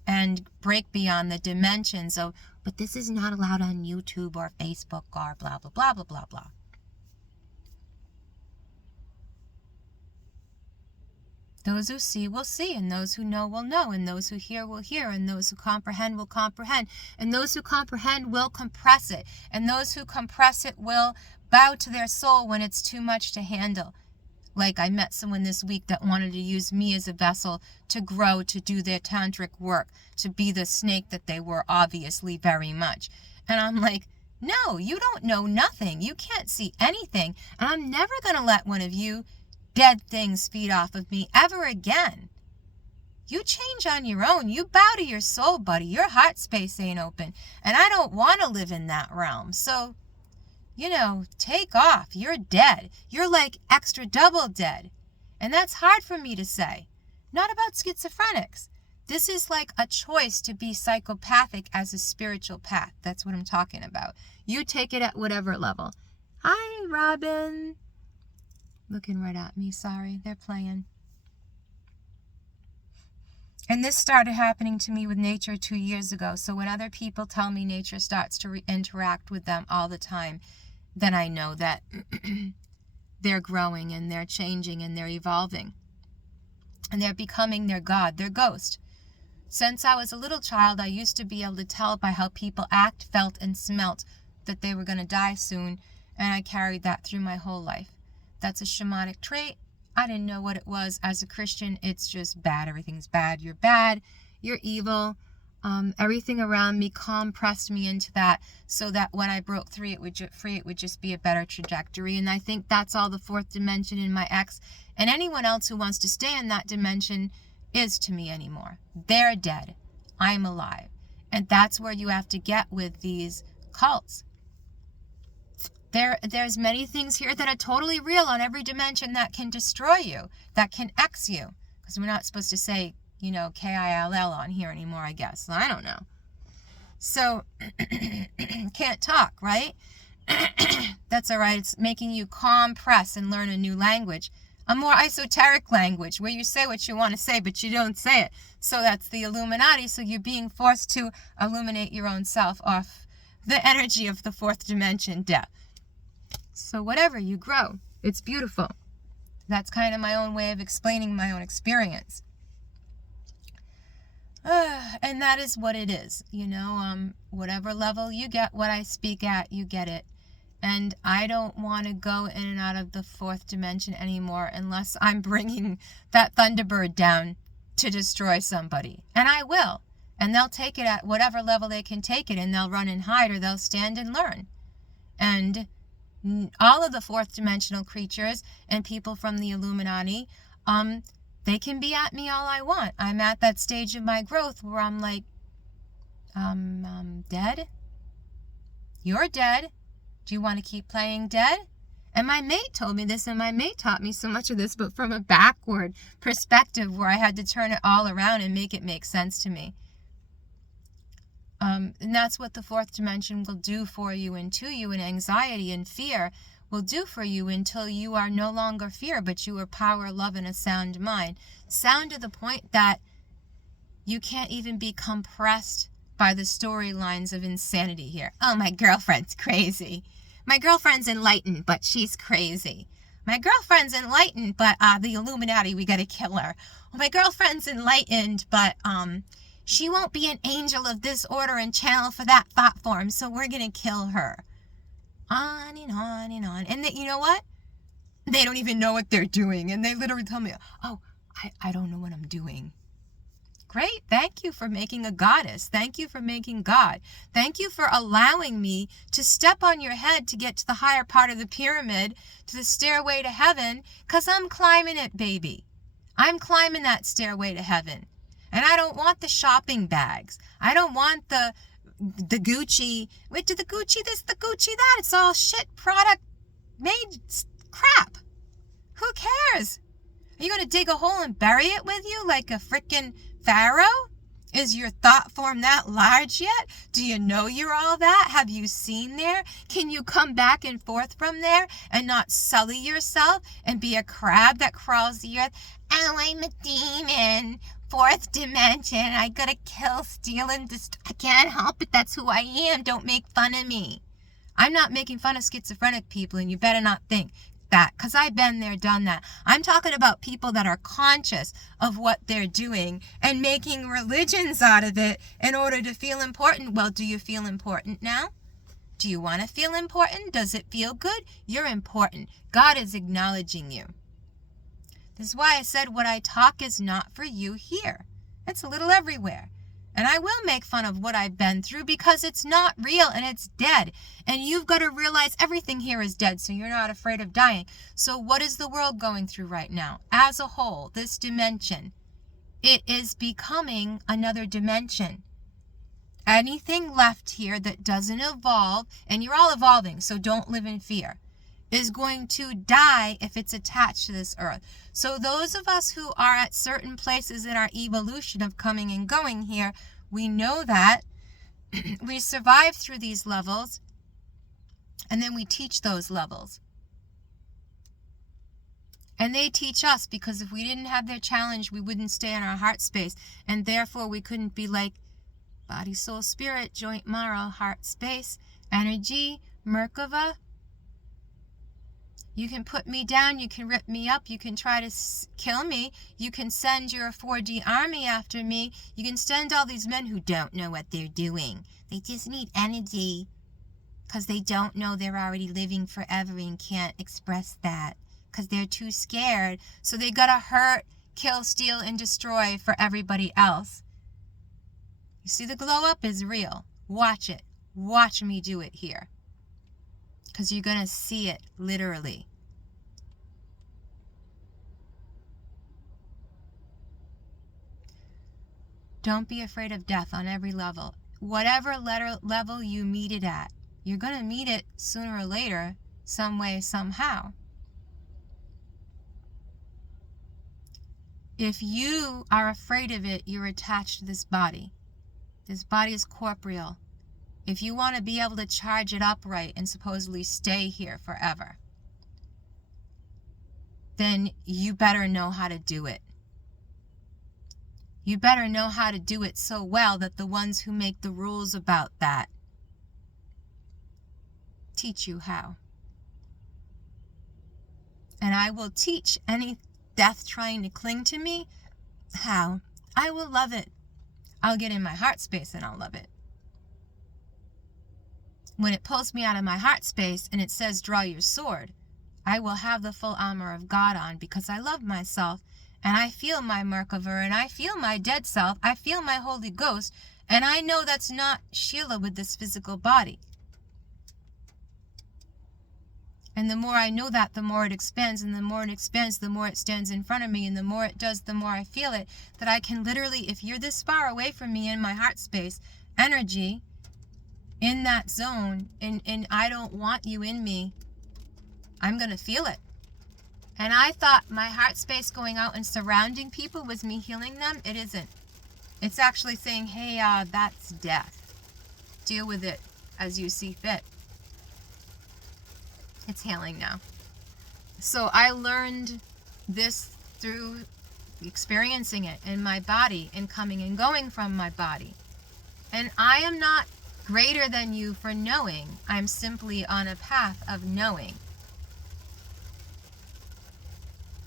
And break beyond the dimensions of, but this is not allowed on YouTube or Facebook or blah, blah, blah, blah, blah, blah. Those who see will see, and those who know will know, and those who hear will hear, and those who comprehend will comprehend, and those who comprehend will compress it, and those who compress it will bow to their soul when it's too much to handle. Like, I met someone this week that wanted to use me as a vessel to grow, to do their tantric work, to be the snake that they were obviously very much. And I'm like, no, you don't know nothing. You can't see anything. And I'm never going to let one of you dead things feed off of me ever again. You change on your own. You bow to your soul, buddy. Your heart space ain't open. And I don't want to live in that realm. So, take off. You're dead. You're like extra double dead. And that's hard for me to say. Not about schizophrenics. This is like a choice to be psychopathic as a spiritual path. That's what I'm talking about. You take it at whatever level. Hi, Robin. Looking right at me. Sorry, they're playing. And this started happening to me with nature 2 years ago. So when other people tell me nature starts to interact with them all the time, then I know that they're growing and they're changing and they're evolving. And they're becoming their God, their ghost. Since I was a little child, I used to be able to tell by how people act, felt, and smelt that they were going to die soon. And I carried that through my whole life. That's a shamanic trait. I didn't know what it was. As a Christian, it's just bad. Everything's bad. You're bad. you're evil. Everything around me compressed me into that, so that when I broke free, it would just be a better trajectory. And I think that's all the fourth dimension in my ex and anyone else who wants to stay in that dimension is to me anymore. They're dead. I'm alive. And that's where you have to get with these cults. There's many things here that are totally real on every dimension that can destroy you, that can X you. Because we're not supposed to say, K-I-L-L on here anymore, I guess. I don't know. So, can't talk, right? That's all right. It's making you compress and learn a new language. A more esoteric language where you say what you want to say, but you don't say it. So that's the Illuminati. So you're being forced to illuminate your own self off the energy of the fourth dimension, death. So whatever, you grow. It's beautiful. That's kind of my own way of explaining my own experience. And that is what it is. Whatever level you get, what I speak at, you get it. And I don't want to go in and out of the fourth dimension anymore unless I'm bringing that Thunderbird down to destroy somebody. And I will. And they'll take it at whatever level they can take it, and they'll run and hide, or they'll stand and learn. And all of the fourth dimensional creatures and people from the Illuminati, they can be at me all I want. I'm at that stage of my growth where I'm like, dead? You're dead. Do you want to keep playing dead? And my mate told me this, and my mate taught me so much of this, but from a backward perspective where I had to turn it all around and make it make sense to me. And that's what the fourth dimension will do for you and to you, and anxiety and fear will do for you until you are no longer fear, but you are power, love, and a sound mind. Sound to the point that you can't even be compressed by the storylines of insanity here. Oh, my girlfriend's crazy. My girlfriend's enlightened, but she's crazy. My girlfriend's enlightened, but the Illuminati, we gotta kill her. Well, my girlfriend's enlightened, but she won't be an angel of this order and channel for that thought form, so we're gonna kill her. On and on and on. And you know what? They don't even know what they're doing. And they literally tell me, oh, I don't know what I'm doing. Great. Thank you for making a goddess. Thank you for making God. Thank you for allowing me to step on your head to get to the higher part of the pyramid, to the stairway to heaven, because I'm climbing it, baby. I'm climbing that stairway to heaven. And I don't want the shopping bags. I don't want the Gucci. Wait, the Gucci this, the Gucci that. It's all shit product made crap. Who cares? Are you going to dig a hole and bury it with you like a frickin' pharaoh? Is your thought form that large yet? Do you know you're all that? Have you seen there? Can you come back and forth from there and not sully yourself and be a crab that crawls the earth? Oh, I'm a demon. Fourth dimension. I gotta kill, steal, and I can't help it. That's who I am. Don't make fun of me. I'm not making fun of schizophrenic people, and you better not think that, because I've been there, done that. I'm talking about people that are conscious of what they're doing and making religions out of it in order to feel important. Well, do you feel important now? Do you want to feel important? Does it feel good? You're important. God is acknowledging you. This is why I said what I talk is not for you here. It's a little everywhere. And I will make fun of what I've been through because it's not real and it's dead. And you've got to realize everything here is dead, so you're not afraid of dying. So what is the world going through right now? As a whole, this dimension, it is becoming another dimension. Anything left here that doesn't evolve, and you're all evolving, so don't live in fear, is going to die if it's attached to this earth. So those of us who are at certain places in our evolution of coming and going here, we know that we survive through these levels, and then we teach those levels. And they teach us, because if we didn't have their challenge, we wouldn't stay in our heart space, and therefore we couldn't be like body, soul, spirit, joint, marrow, heart space, energy, Merkava. You can put me down, you can rip me up, you can try to kill me, you can send your 4D army after me, you can send all these men who don't know what they're doing. They just need energy because they don't know they're already living forever and can't express that because they're too scared. So they gotta hurt, kill, steal, and destroy for everybody else. You see the glow up is real. Watch it. Watch me do it here. Because you're going to see it literally. Don't be afraid of death on every level. Whatever level you meet it at, you're going to meet it sooner or later, some way, somehow. If you are afraid of it, you're attached to this body. This body is corporeal. If you want to be able to charge it up right and supposedly stay here forever, then you better know how to do it. You better know how to do it so well that the ones who make the rules about that teach you how. And I will teach any death trying to cling to me how. I will love it. I'll get in my heart space and I'll love it. When it pulls me out of my heart space and it says, draw your sword, I will have the full armor of God on because I love myself and I feel my Merkava and I feel my dead self. I feel my Holy Ghost and I know that's not Sheila with this physical body. And the more I know that, the more it expands, and the more it expands, the more it stands in front of me, and the more it does, the more I feel it, that I can literally, if you're this far away from me in my heart space, energy, in that zone, and I don't want you in me, I'm going to feel it. And I thought my heart space going out and surrounding people was me healing them. It isn't. It's actually saying, hey, that's death. Deal with it as you see fit. It's healing now. So I learned this through experiencing it in my body and coming and going from my body. And I am not greater than you for knowing. I'm simply on a path of knowing.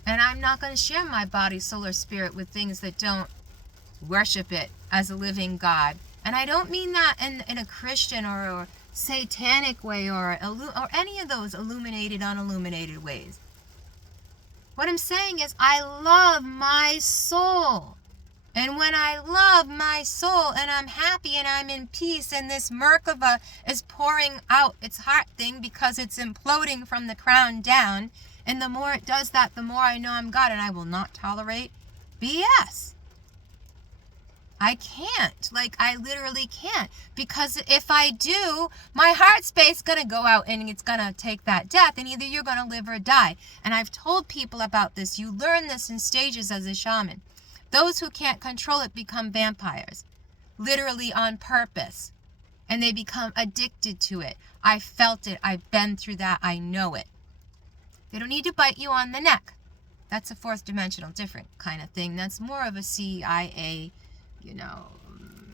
And I'm not going to share my body, soul, or spirit with things that don't worship it as a living God. And I don't mean that in a Christian or satanic way or any of those illuminated, unilluminated ways. What I'm saying is I love my soul. And when I love my soul and I'm happy and I'm in peace and this Merkava is pouring out its heart thing because it's imploding from the crown down, and the more it does that, the more I know I'm God, and I will not tolerate BS. I can't. I literally can't. Because if I do, my heart space is going to go out and it's going to take that death, and either you're going to live or die. And I've told people about this. You learn this in stages as a shaman. Those who can't control it become vampires, literally on purpose. And they become addicted to it. I felt it. I've been through that. I know it. They don't need to bite you on the neck. That's a fourth dimensional, different kind of thing. That's more of a CIA,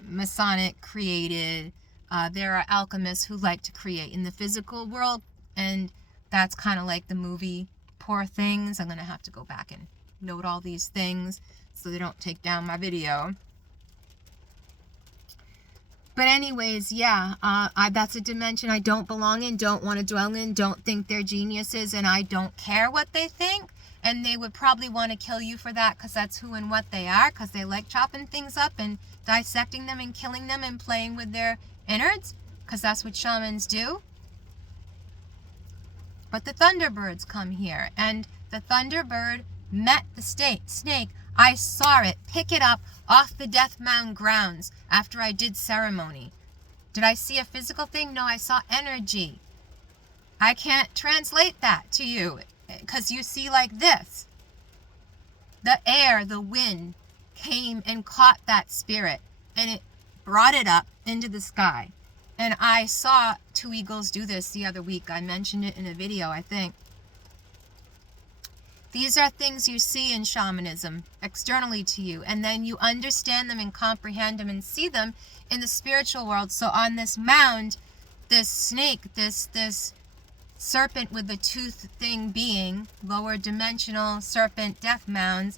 Masonic created. There are alchemists who like to create in the physical world, and that's kind of like the movie Poor Things. I'm going to have to go back and note all these things so they don't take down my video. But anyways, yeah, that's a dimension I don't belong in, don't want to dwell in, don't think they're geniuses, and I don't care what they think. And they would probably want to kill you for that because that's who and what they are, because they like chopping things up and dissecting them and killing them and playing with their innards, because that's what shamans do. But the Thunderbirds come here, and the Thunderbird met the snake. I saw it pick it up off the Death Mound grounds after I did ceremony. Did I see a physical thing? No, I saw energy. I can't translate that to you because you see like this. The air, the wind came and caught that spirit and it brought it up into the sky. And I saw two eagles do this the other week. I mentioned it in a video, I think. These are things you see in shamanism externally to you, and then you understand them and comprehend them and see them in the spiritual world. So on this mound, this snake, this serpent with the tooth thing being, lower dimensional serpent death mounds,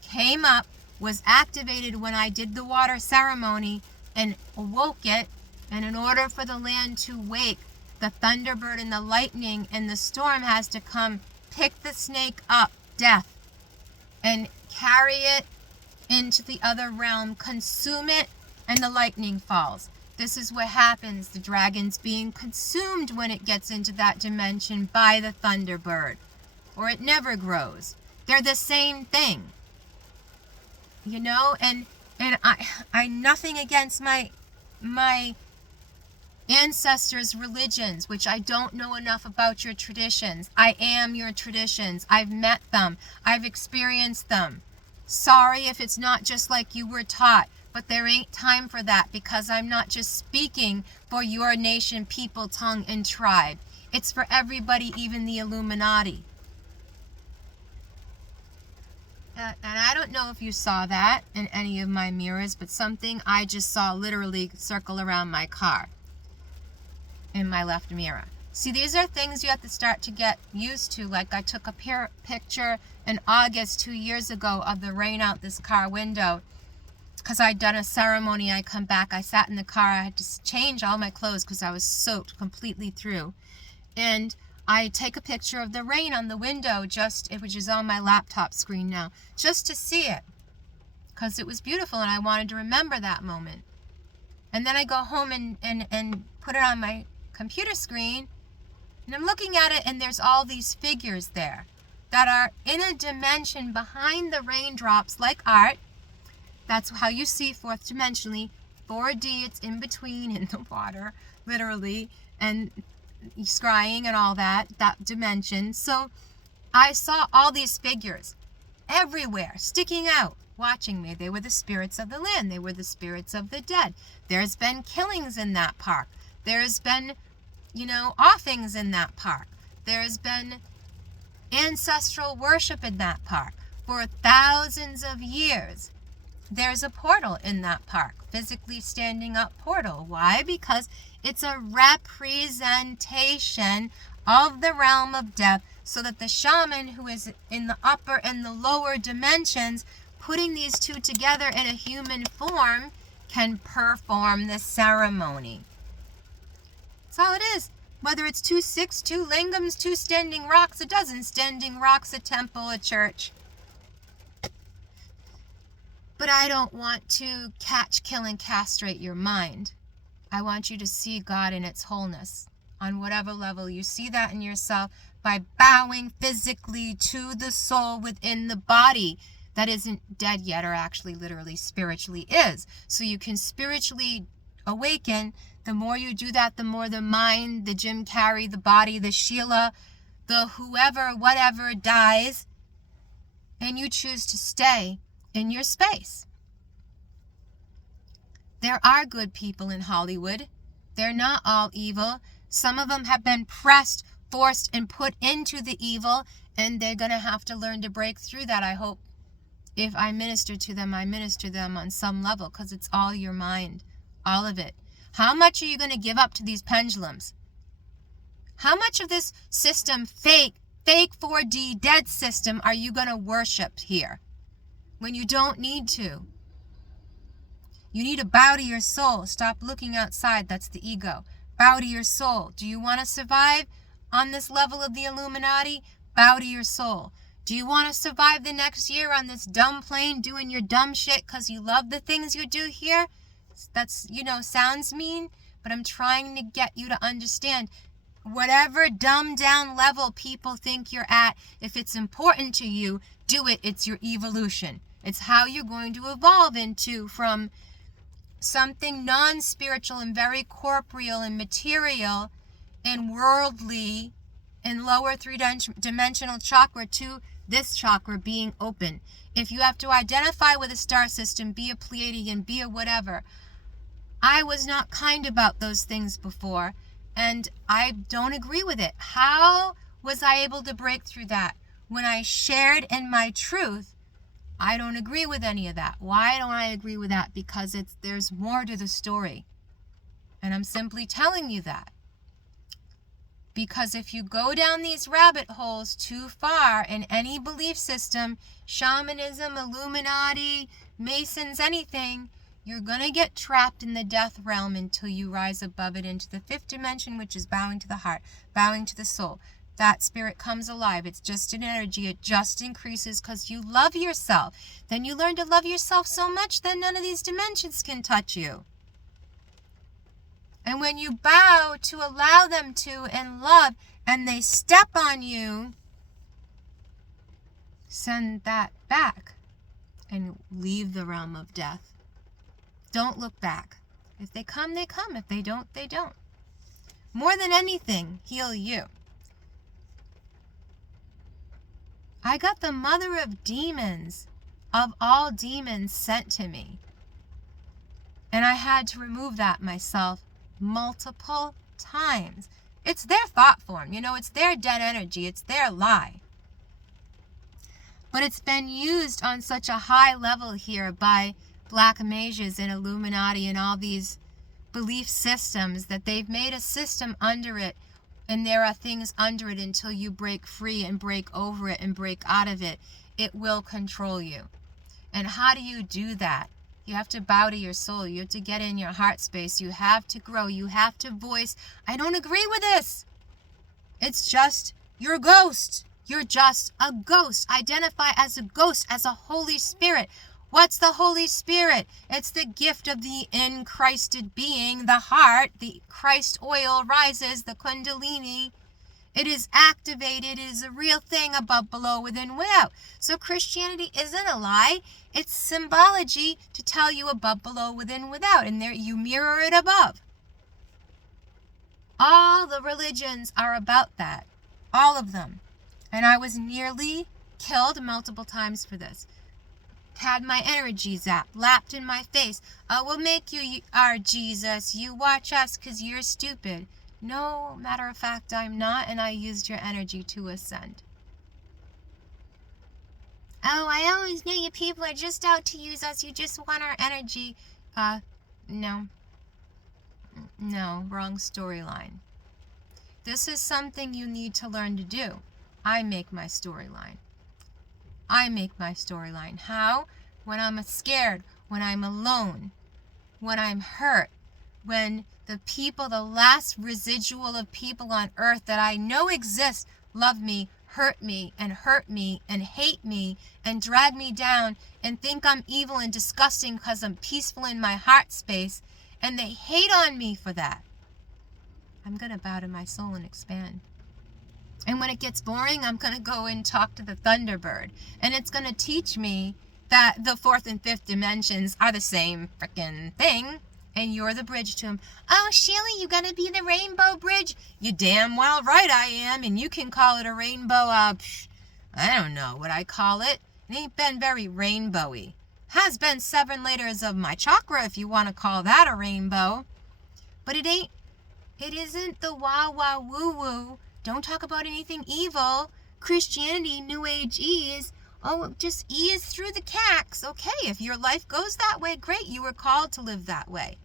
came up, was activated when I did the water ceremony and awoke it. And in order for the land to wake, the thunderbird and the lightning and the storm has to come pick the snake up, death, and carry it into the other realm, consume it, and the lightning falls. This is what happens. The dragon's being consumed when it gets into that dimension by the thunderbird, or it never grows. They're the same thing, you know. And I nothing against my ancestors' religions, which I don't know enough about your traditions. I am your traditions. I've met them. I've experienced them. Sorry if it's not just like you were taught, but there ain't time for that, because I'm not just speaking for your nation, people, tongue, and tribe. It's for everybody, even the Illuminati. And I don't know if you saw that in any of my mirrors, but something I just saw literally circle around my car in my left mirror. See, these are things you have to start to get used to. Like I took a picture in August 2 years ago of the rain out this car window, because I'd done a ceremony. I come back, I sat in the car, I had to change all my clothes because I was soaked completely through. And I take a picture of the rain on the window, which is on my laptop screen now, just to see it, because it was beautiful and I wanted to remember that moment. And then I go home and put it on my computer screen, and I'm looking at it, and there's all these figures there that are in a dimension behind the raindrops, like art. That's how you see fourth dimensionally. 4D, it's in between in the water, literally, and scrying and all that dimension. So I saw all these figures everywhere, sticking out, watching me. They were the spirits of the land. They were the spirits of the dead. There's been killings in that park. There's been, offings in that park. There's been ancestral worship in that park for thousands of years. There's a portal in that park, physically standing up portal. Why? Because it's a representation of the realm of death, so that the shaman who is in the upper and the lower dimensions, putting these two together in a human form, can perform the ceremony. That's all it is. Whether it's 2 6, 2 lingams, 2 standing rocks, a dozen standing rocks, a temple, a church. But I don't want to catch, kill, and castrate your mind. I want you to see God in its wholeness, on whatever level you see that in yourself, by bowing physically to the soul within the body that isn't dead yet, or actually literally spiritually is. So you can spiritually awaken. The more you do that, the more the mind, the Jim Carey, the body, the Sheila, the whoever, whatever dies, and you choose to stay in your space. There are good people in Hollywood. They're not all evil. Some of them have been pressed, forced, and put into the evil, and they're going to have to learn to break through that. I hope if I minister to them, I minister to them on some level, because it's all your mind, all of it. How much are you going to give up to these pendulums? How much of this system, fake 4D dead system, are you going to worship here when you don't need to? You need to bow to your soul. Stop looking outside. That's the ego. Bow to your soul. Do you want to survive on this level of the Illuminati? Bow to your soul. Do you want to survive the next year on this dumb plane doing your dumb shit because you love the things you do here? That's, sounds mean, but I'm trying to get you to understand. Whatever dumbed down level people think you're at, if it's important to you, do it. It's your evolution. It's how you're going to evolve from something non-spiritual and very corporeal and material and worldly and lower three-dimensional chakra to this chakra being open. If you have to identify with a star system, be a Pleiadian, be a whatever. I was not kind about those things before, and I don't agree with it. How was I able to break through that? When I shared in my truth, I don't agree with any of that. Why don't I agree with that? Because there's more to the story. And I'm simply telling you that. Because if you go down these rabbit holes too far in any belief system, shamanism, Illuminati, Masons, anything, you're going to get trapped in the death realm until you rise above it into the fifth dimension, which is bowing to the heart, bowing to the soul, that spirit comes alive. It's just an energy. It just increases because you love yourself. Then you learn to love yourself so much that none of these dimensions can touch you. And when you bow to allow them to in love and they step on you, send that back and leave the realm of death. Don't look back. If they come, they come. If they don't, they don't. More than anything, heal you. I got the mother of demons, of all demons, sent to me. And I had to remove that myself multiple times. It's their thought form, it's their dead energy, it's their lie. But it's been used on such a high level here by black mages and illuminati and all these belief systems that they've made a system under it, and there are things under it until you break free and break over it and break out of it. It will control you. And how do you do that? You have to bow to your soul. You have to get in your heart space. You have to grow. You have to voice, I don't agree with this. It's just your ghost. You're just a ghost. Identify as a ghost, as a Holy Spirit. What's the Holy Spirit? It's the gift of the in-Christed being, the heart. The Christ oil rises, the Kundalini. It is activated. It is a real thing, above, below, within, without. So Christianity isn't a lie. It's symbology to tell you above, below, within, without. And there you mirror it above. All the religions are about that. All of them. And I was nearly killed multiple times for this. Had my energy zapped, lapped in my face. We'll make you our Jesus. You watch us because you're stupid. No, matter of fact, I'm not, and I used your energy to ascend. Oh, I always knew you people are just out to use us. You just want our energy. No. No, wrong storyline. This is something you need to learn to do. I make my storyline. I make my storyline. How? When I'm scared, when I'm alone, when I'm hurt, when the people, the last residual of people on earth that I know exist, love me, hurt me, and hate me, and drag me down, and think I'm evil and disgusting because I'm peaceful in my heart space, and they hate on me for that. I'm going to bow to my soul and expand. And when it gets boring, I'm going to go and talk to the Thunderbird. And it's going to teach me that the fourth and fifth dimensions are the same freaking thing. And you're the bridge to them. Oh, Sheila, you got to be the rainbow bridge. You damn well right I am. And you can call it a rainbow. I don't know what I call it. It ain't been very rainbowy. Has been 7 layers of my chakra, if you want to call that a rainbow. But it isn't the wah-wah woo-woo. Don't talk about anything evil. Christianity, New Age ease. Oh, just ease through the cacks. Okay, if your life goes that way, great. You were called to live that way.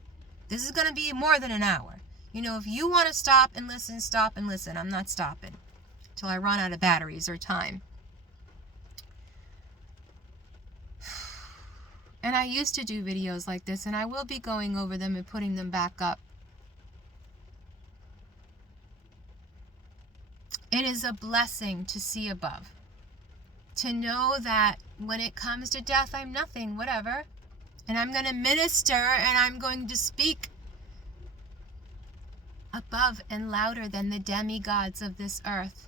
This is going to be more than an hour. If you want to stop and listen, stop and listen. I'm not stopping till I run out of batteries or time. And I used to do videos like this, and I will be going over them and putting them back up. It is a blessing to see above. To know that when it comes to death, I'm nothing, whatever. And I'm going to minister and I'm going to speak above and louder than the demigods of this earth.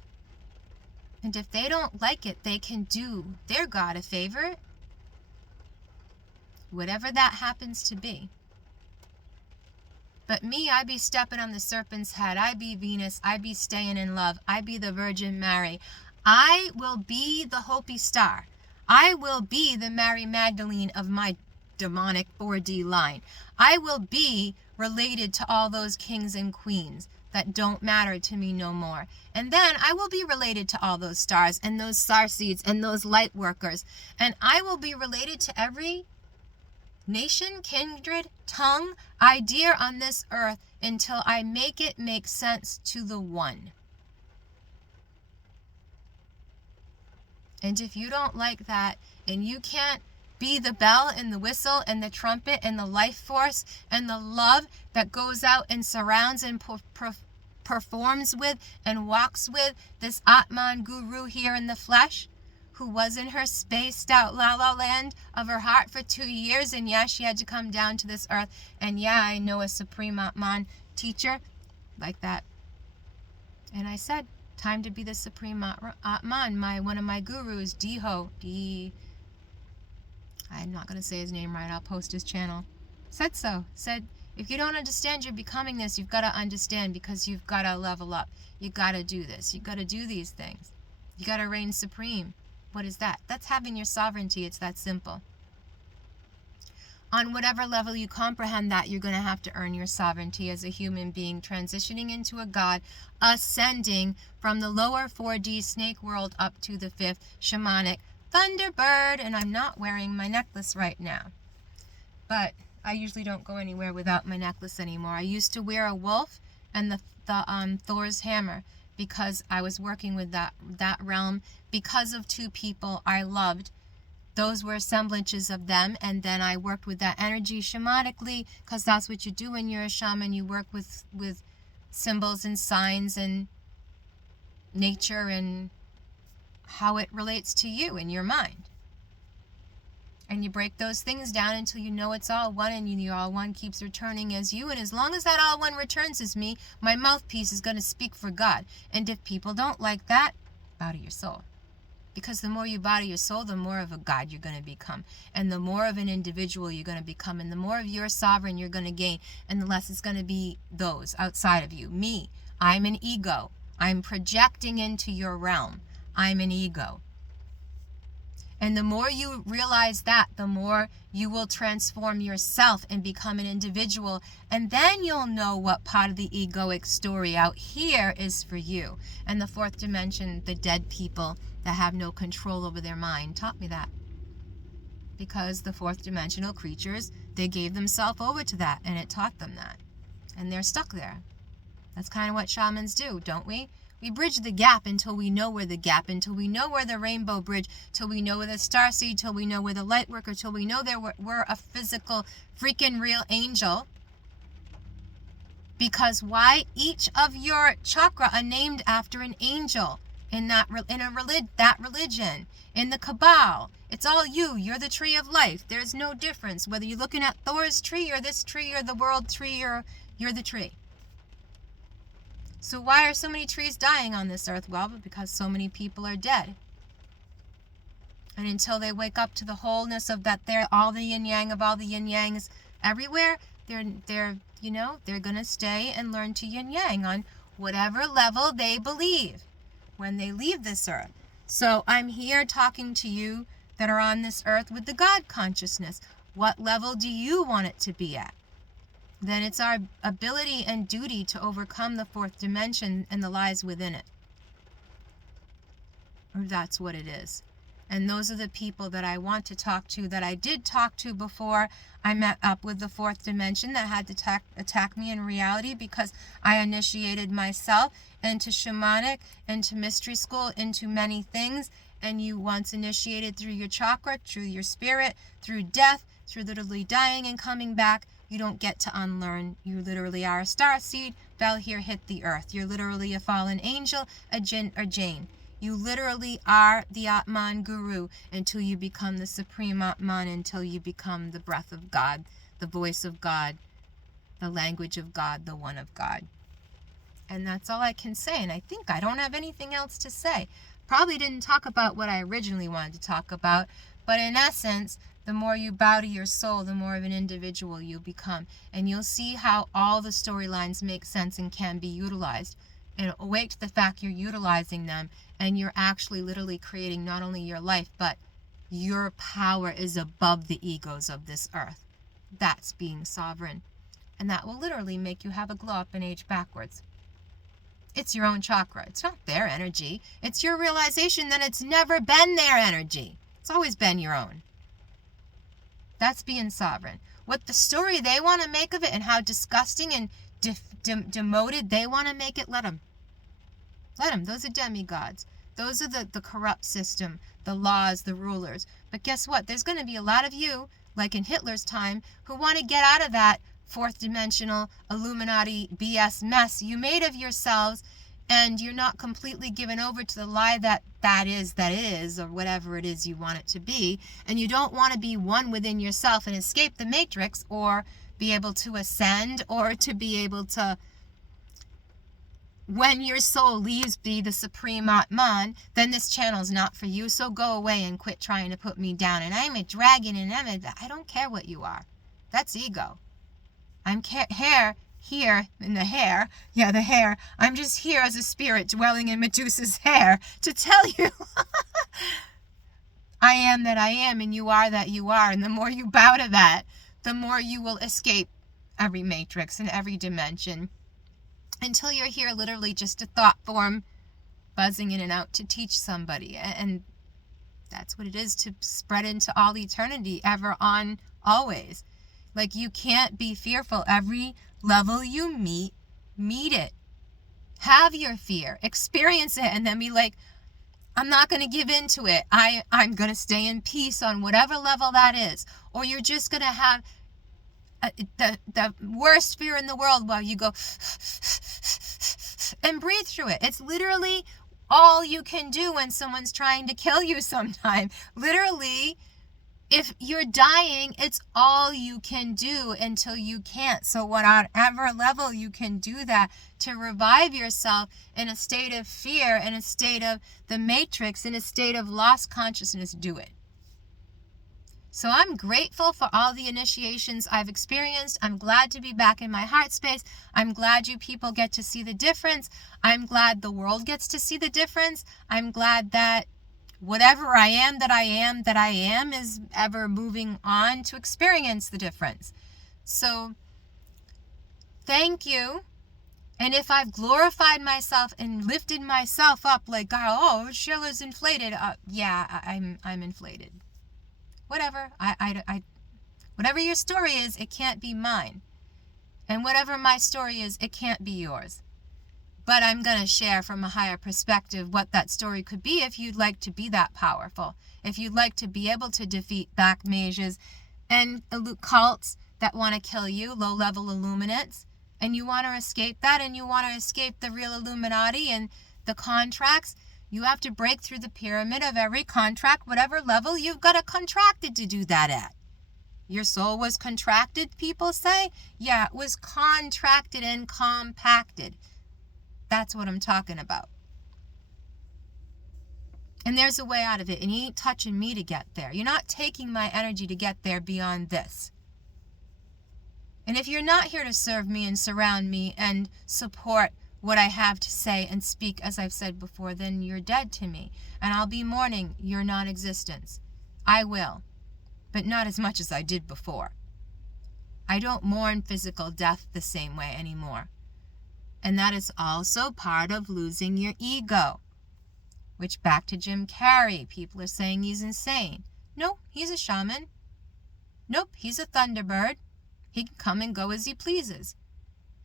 And if they don't like it, they can do their God a favor. Whatever that happens to be. But me, I be stepping on the serpent's head. I be Venus. I be staying in love. I be the Virgin Mary. I will be the Hopi Star. I will be the Mary Magdalene of my demonic 4D line. I will be related to all those kings and queens that don't matter to me no more. And then I will be related to all those stars and those star seeds and those light workers. And I will be related to every nation, kindred, tongue, idea on this earth until I make it make sense to the one. And if you don't like that, and you can't be the bell and the whistle and the trumpet and the life force and the love that goes out and surrounds and performs with and walks with this Atman guru here in the flesh, who was in her spaced out la la land of her heart for 2 years, and yeah, she had to come down to this earth, and yeah, I know a supreme Atman teacher like that. And I said, time to be the supreme Atman. One of my gurus, Dolow, I'm not going to say his name right, I'll post his channel, said so. Said, if you don't understand you're becoming this, you've got to understand, because you've got to level up. You got to do this. You got to do these things. You got to reign supreme. What is that? That's having your sovereignty. It's that simple. On whatever level you comprehend that, you're going to have to earn your sovereignty as a human being, transitioning into a god, ascending from the lower 4D snake world up to the 5th shamanic Thunderbird. And I'm not wearing my necklace right now, but I usually don't go anywhere without my necklace anymore. I used to wear a wolf and the Thor's hammer, because I was working with that realm because of 2 people I loved. Those were semblances of them, and then I worked with that energy shamanically, because that's what you do when you're a shaman. You work with symbols and signs and nature and how it relates to you in your mind. And you break those things down until you know it's all one, and your all one keeps returning as you. And as long as that all one returns as me, my mouthpiece is going to speak for God. And if people don't like that, bow to your soul. Because the more you bow to your soul, the more of a God you're going to become. And the more of an individual you're going to become. And the more of your sovereign you're going to gain. And the less it's going to be those outside of you. Me, I'm an ego. I'm projecting into your realm. I'm an ego. And the more you realize that, the more you will transform yourself and become an individual. And then you'll know what part of the egoic story out here is for you. And the 4th dimension, the dead people that have no control over their mind, taught me that. Because the 4th dimensional creatures, they gave themselves over to that, and it taught them that. And they're stuck there. That's kind of what shamans do, don't we? We bridge the gap until we know where the gap, until we know where the rainbow bridge, till we know where the starseed, till we know where the light worker, till we know we're a physical, freaking real angel. Because why? Each of your chakra are named after an angel in that religion, in the Cabal. It's all you. You're the tree of life. There's no difference whether you're looking at Thor's tree or this tree or the world tree, or you're the tree. So why are so many trees dying on this earth? Well, because so many people are dead. And until they wake up to the wholeness of that, they're all the yin yang of all the yin yangs everywhere, they're going to stay and learn to yin yang on whatever level they believe when they leave this earth. So I'm here talking to you that are on this earth with the God consciousness. What level do you want it to be at? Then it's our ability and duty to overcome the 4th dimension and the lies within it. Or that's what it is. And those are the people that I want to talk to, that I did talk to before I met up with the 4th dimension, that had to attack me in reality, because I initiated myself into shamanic, into mystery school, into many things. And you once initiated through your chakra, through your spirit, through death, through literally dying and coming back, you don't get to unlearn. You literally are a starseed, fell here, hit the earth. You're literally a fallen angel, a jinn or jane. You literally are the Atman guru until you become the supreme Atman, until you become the breath of God, the voice of God, the language of God, the one of God. And that's all I can say. And I think I don't have anything else to say. Probably didn't talk about what I originally wanted to talk about, but in essence, the more you bow to your soul, the more of an individual you become. And you'll see how all the storylines make sense and can be utilized. And awake to the fact you're utilizing them, and you're actually literally creating not only your life, but your power is above the egos of this earth. That's being sovereign. And that will literally make you have a glow up and age backwards. It's your own chakra. It's not their energy. It's your realization that it's never been their energy. It's always been your own. That's being sovereign. What the story they want to make of it and how disgusting and demoted they want to make it, let them. Let them. Those are demigods. Those are the corrupt system, the laws, the rulers. But guess what? There's going to be a lot of you, like in Hitler's time, who want to get out of that fourth dimensional Illuminati BS mess you made of yourselves, and you're not completely given over to the lie that is, or whatever it is you want it to be, and you don't want to be one within yourself and escape the matrix, or be able to ascend, or to be able to, when your soul leaves, be the supreme Atman, then this channel is not for you. So go away and quit trying to put me down. And I'm a dragon, and I don't care what you are. That's ego. I'm here in the hair. Yeah, the hair. I'm just here as a spirit dwelling in Medusa's hair to tell you I am that I am, and you are that you are. And the more you bow to that, the more you will escape every matrix and every dimension, until you're here literally just a thought form buzzing in and out to teach somebody. And that's what it is, to spread into all eternity, ever on, always. Like, you can't be fearful. Every level you meet it. Have your fear, experience it, and then be like, I'm not going to give in to it. I'm going to stay in peace on whatever level that is. Or you're just going to have the worst fear in the world while you go and breathe through it. It's literally all you can do when someone's trying to kill you sometime. Literally, if you're dying, it's all you can do until you can't. So whatever level you can do that to revive yourself in a state of fear, in a state of the matrix, in a state of lost consciousness, do it. So I'm grateful for all the initiations I've experienced. I'm glad to be back in my heart space. I'm glad you people get to see the difference. I'm glad the world gets to see the difference. I'm glad that whatever I am is ever moving on to experience the difference. So thank you. And if I've glorified myself and lifted myself up like, oh, Sheila's inflated. Yeah, I'm inflated. Whatever. Whatever your story is, it can't be mine. And whatever my story is, it can't be yours. But I'm going to share from a higher perspective what that story could be if you'd like to be that powerful. If you'd like to be able to defeat black mages and cults that want to kill you, low-level illuminates, and you want to escape that, and you want to escape the real Illuminati and the contracts, you have to break through the pyramid of every contract, whatever level you've got to contracted to do that at. Your soul was contracted, people say? Yeah, it was contracted and compacted. That's what I'm talking about. And there's a way out of it, and you ain't touching me to get there. You're not taking my energy to get there beyond this. And if you're not here to serve me and surround me and support what I have to say and speak, as I've said before, then you're dead to me. And I'll be mourning your non-existence. I will. But not as much as I did before. I don't mourn physical death the same way anymore. And that is also part of losing your ego. Which, back to Jim Carey, people are saying he's insane. No, he's a shaman. Nope, he's a thunderbird. He can come and go as he pleases.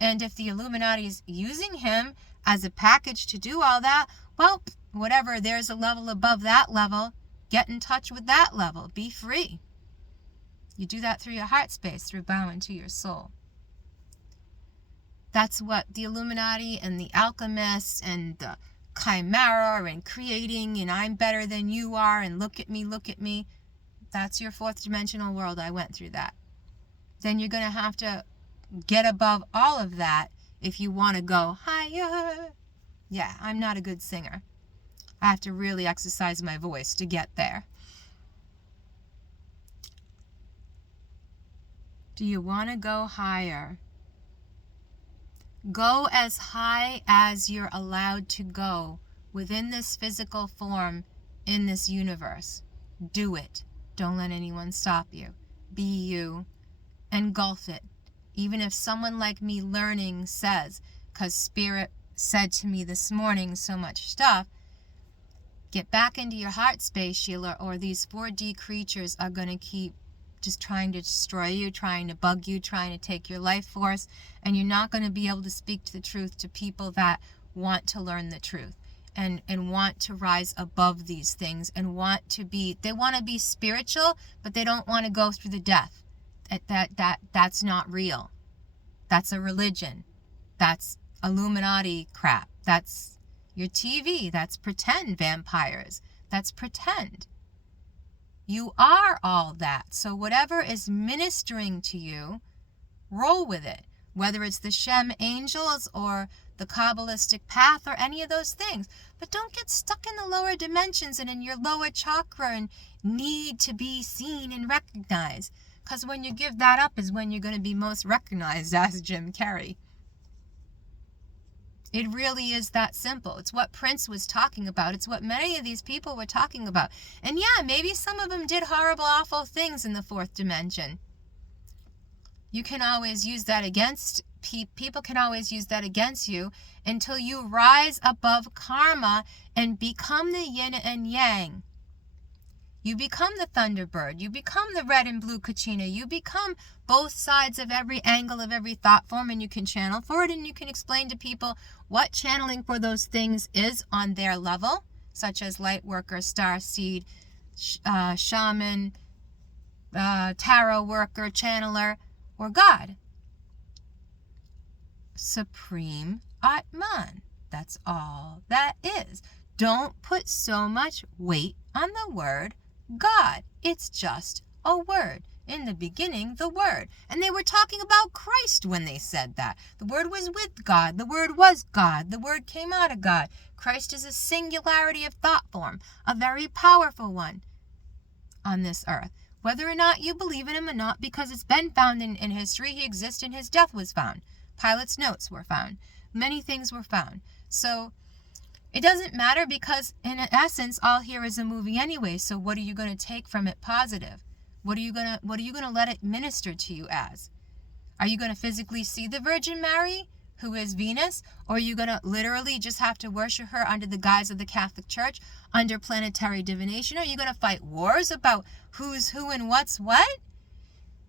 And if the Illuminati is using him as a package to do all that, well, whatever, there's a level above that level. Get in touch with that level. Be free. You do that through your heart space, through bowing to your soul. That's what the Illuminati and the alchemists and the chimera and creating, and I'm better than you are, and look at me. That's your fourth dimensional world. I went through that. Then you're going to have to get above all of that if you want to go higher. Yeah, I'm not a good singer. I have to really exercise my voice to get there. Do you want to go higher? Go as high as you're allowed to go within this physical form in this universe. Do it. Don't let anyone stop you. Be you. Engulf it. Even if someone like me learning says, because Spirit said to me this morning so much stuff, get back into your heart space, Sheila, or these 4D creatures are going to keep just trying to destroy you, trying to bug you, trying to take your life force, and you're not going to be able to speak to the truth to people that want to learn the truth and want to rise above these things and they want to be spiritual, but they don't want to go through the death. That's not real. That's a religion. That's illuminati crap. That's your TV. That's pretend vampires. That's pretend. You are all that. So whatever is ministering to you, roll with it. Whether it's the Shem angels or the Kabbalistic path or any of those things. But don't get stuck in the lower dimensions and in your lower chakra and need to be seen and recognized. Because when you give that up is when you're going to be most recognized, as Jim Carey. It really is that simple. It's what Prince was talking about. It's what many of these people were talking about. And yeah, maybe some of them did horrible, awful things in the fourth dimension. You can always use that against people can always use that against you until you rise above karma and become the yin and yang. You become the Thunderbird. You become the red and blue Kachina. You become both sides of every angle of every thought form, and you can channel for it, and you can explain to people what channeling for those things is on their level, such as light worker, star seed, shaman, tarot worker, channeler, or God. Supreme Atman. That's all that is. Don't put so much weight on the word God. It's just a word. In the beginning, the Word. And they were talking about Christ when they said that. The Word was with God. The Word was God. The Word came out of God. Christ is a singularity of thought form, a very powerful one on this earth. Whether or not you believe in him or not, because it's been found in history, he exists and his death was found. Pilet's notes were found. Many things were found. So it doesn't matter because in essence, all here is a movie anyway. So what are you going to take from it positive? What are you going to let it minister to you as? Are you going to physically see the Virgin Mary, who is Venus? Or are you going to literally just have to worship her under the guise of the Catholic Church, under planetary divination? Are you going to fight wars about who's who and what's what?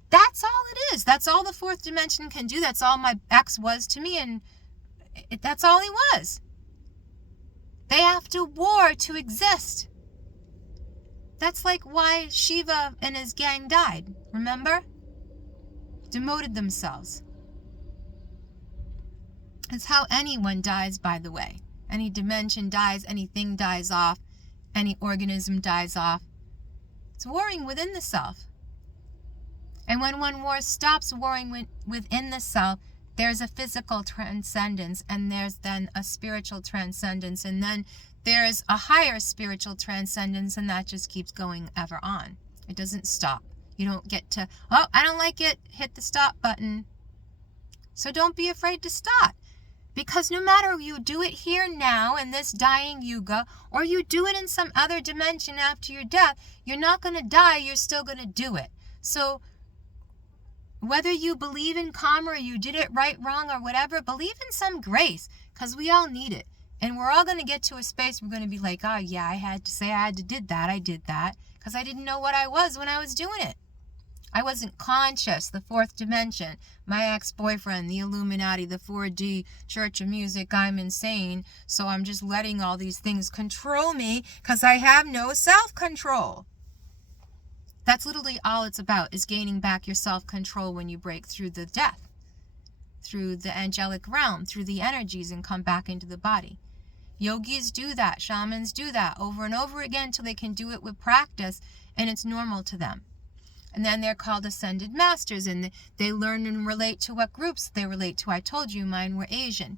That's all it is. That's all the fourth dimension can do. That's all my ex was to me, and that's all he was. They have to war to exist. That's like why Shiva and his gang died, remember? Demoted themselves. It's how anyone dies, by the way. Any dimension dies, anything dies off, any organism dies off. It's warring within the self. And when one war stops warring within the self, there's a physical transcendence, and there's then a spiritual transcendence, and then there's a higher spiritual transcendence, and that just keeps going ever on. It doesn't stop. You don't get to, oh, I don't like it, hit the stop button. So don't be afraid to stop. Because no matter you do it here now in this dying yuga, or you do it in some other dimension after your death, you're not going to die, you're still going to do it. So whether you believe in karma or you did it right, wrong, or whatever, believe in some grace, because we all need it. And we're all going to get to a space we're going to be like, oh yeah, I did that, because I didn't know what I was when I was doing it. I wasn't conscious, the fourth dimension, my ex-boyfriend, the Illuminati, the 4D, Church of Music, I'm insane, so I'm just letting all these things control me because I have no self-control. That's literally all it's about, is gaining back your self-control when you break through the death, through the angelic realm, through the energies, and come back into the body. Yogis do that, shamans do that over and over again till they can do it with practice, and it's normal to them. And then they're called ascended masters, and they learn and relate to what groups they relate to. I told you mine were Asian.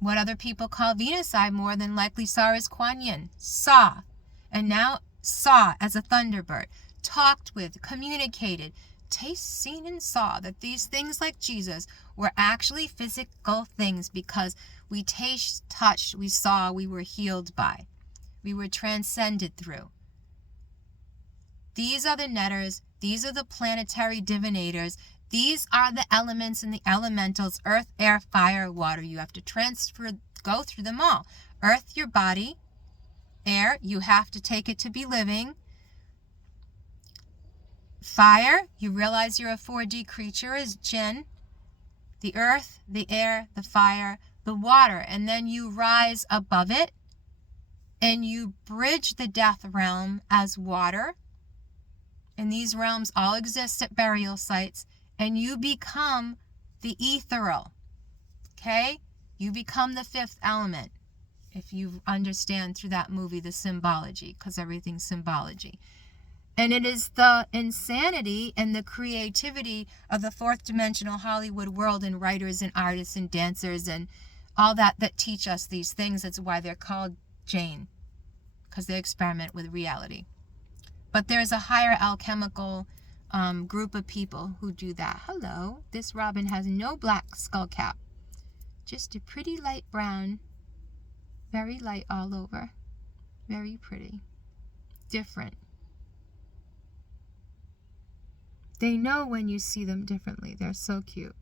What other people call Venus, I more than likely saw as Kuan Yin. Saw. And now saw as a thunderbird. Talked with, communicated, taste, seen, and saw that these things like Jesus were actually physical things, because we taste, touched, we saw, we were healed by. We were transcended through. These are the netters. These are the planetary divinators. These are the elements and the elementals, earth, air, fire, water. You have to go through them all. Earth, your body. Air, you have to take it to be living. Fire, you realize you're a 4D creature, is Jinn. The earth, the air, the fire, the water. And then you rise above it and you bridge the death realm as water. And these realms all exist at burial sites, and you become the ethereal. Okay? You become the fifth element. If you understand through that movie the symbology, because everything's symbology. And it is the insanity and the creativity of the fourth dimensional Hollywood world and writers and artists and dancers and all that teach us these things. That's why they're called Jane, because they experiment with reality. But there's a higher alchemical group of people who do that. Hello, this robin has no black skull cap, just a pretty light brown, very light all over, very pretty, different. They know when you see them differently. They're so cute.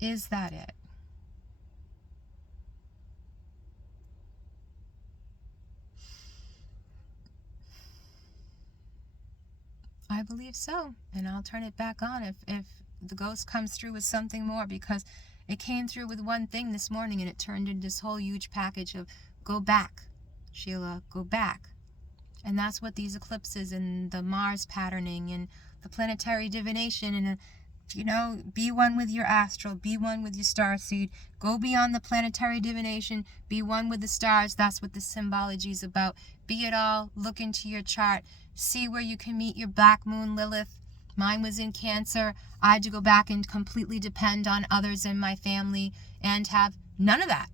Is that it? I believe so. And I'll turn it back on if the ghost comes through with something more, because it came through with one thing this morning and it turned into this whole huge package of go back, Sheila, go back. And that's what these eclipses and the Mars patterning and the planetary divination and, be one with your astral, be one with your star seed, go beyond the planetary divination, be one with the stars. That's what the symbology is about. Be it all, look into your chart, see where you can meet your black moon Lilith. Mine was in Cancer. I had to go back and completely depend on others in my family and have none of that.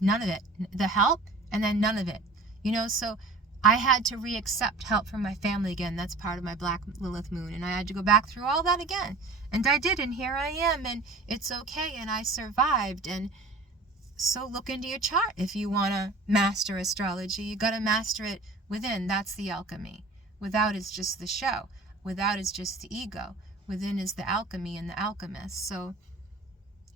None of it. The help and then none of it. So I had to re-accept help from my family again. That's part of my black Lilith moon. And I had to go back through all that again. And I did, and here I am, and it's okay, and I survived. And so look into your chart if you want to master astrology. You got to master it within. That's the alchemy. Without is just the show. Without is just the ego. Within is the alchemy and the alchemist. So,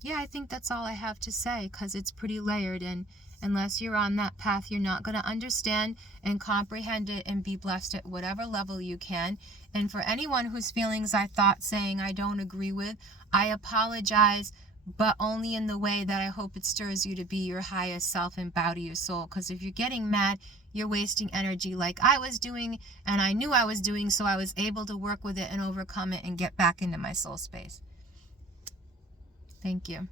yeah, I think that's all I have to say, because it's pretty layered, and unless you're on that path, you're not going to understand and comprehend it and be blessed at whatever level you can. And for anyone whose feelings I thought saying I don't agree with, I apologize, but only in the way that I hope it stirs you to be your highest self and bow to your soul. Because if you're getting mad, you're wasting energy like I was doing, and I knew I was doing, so I was able to work with it and overcome it and get back into my soul space. Thank you.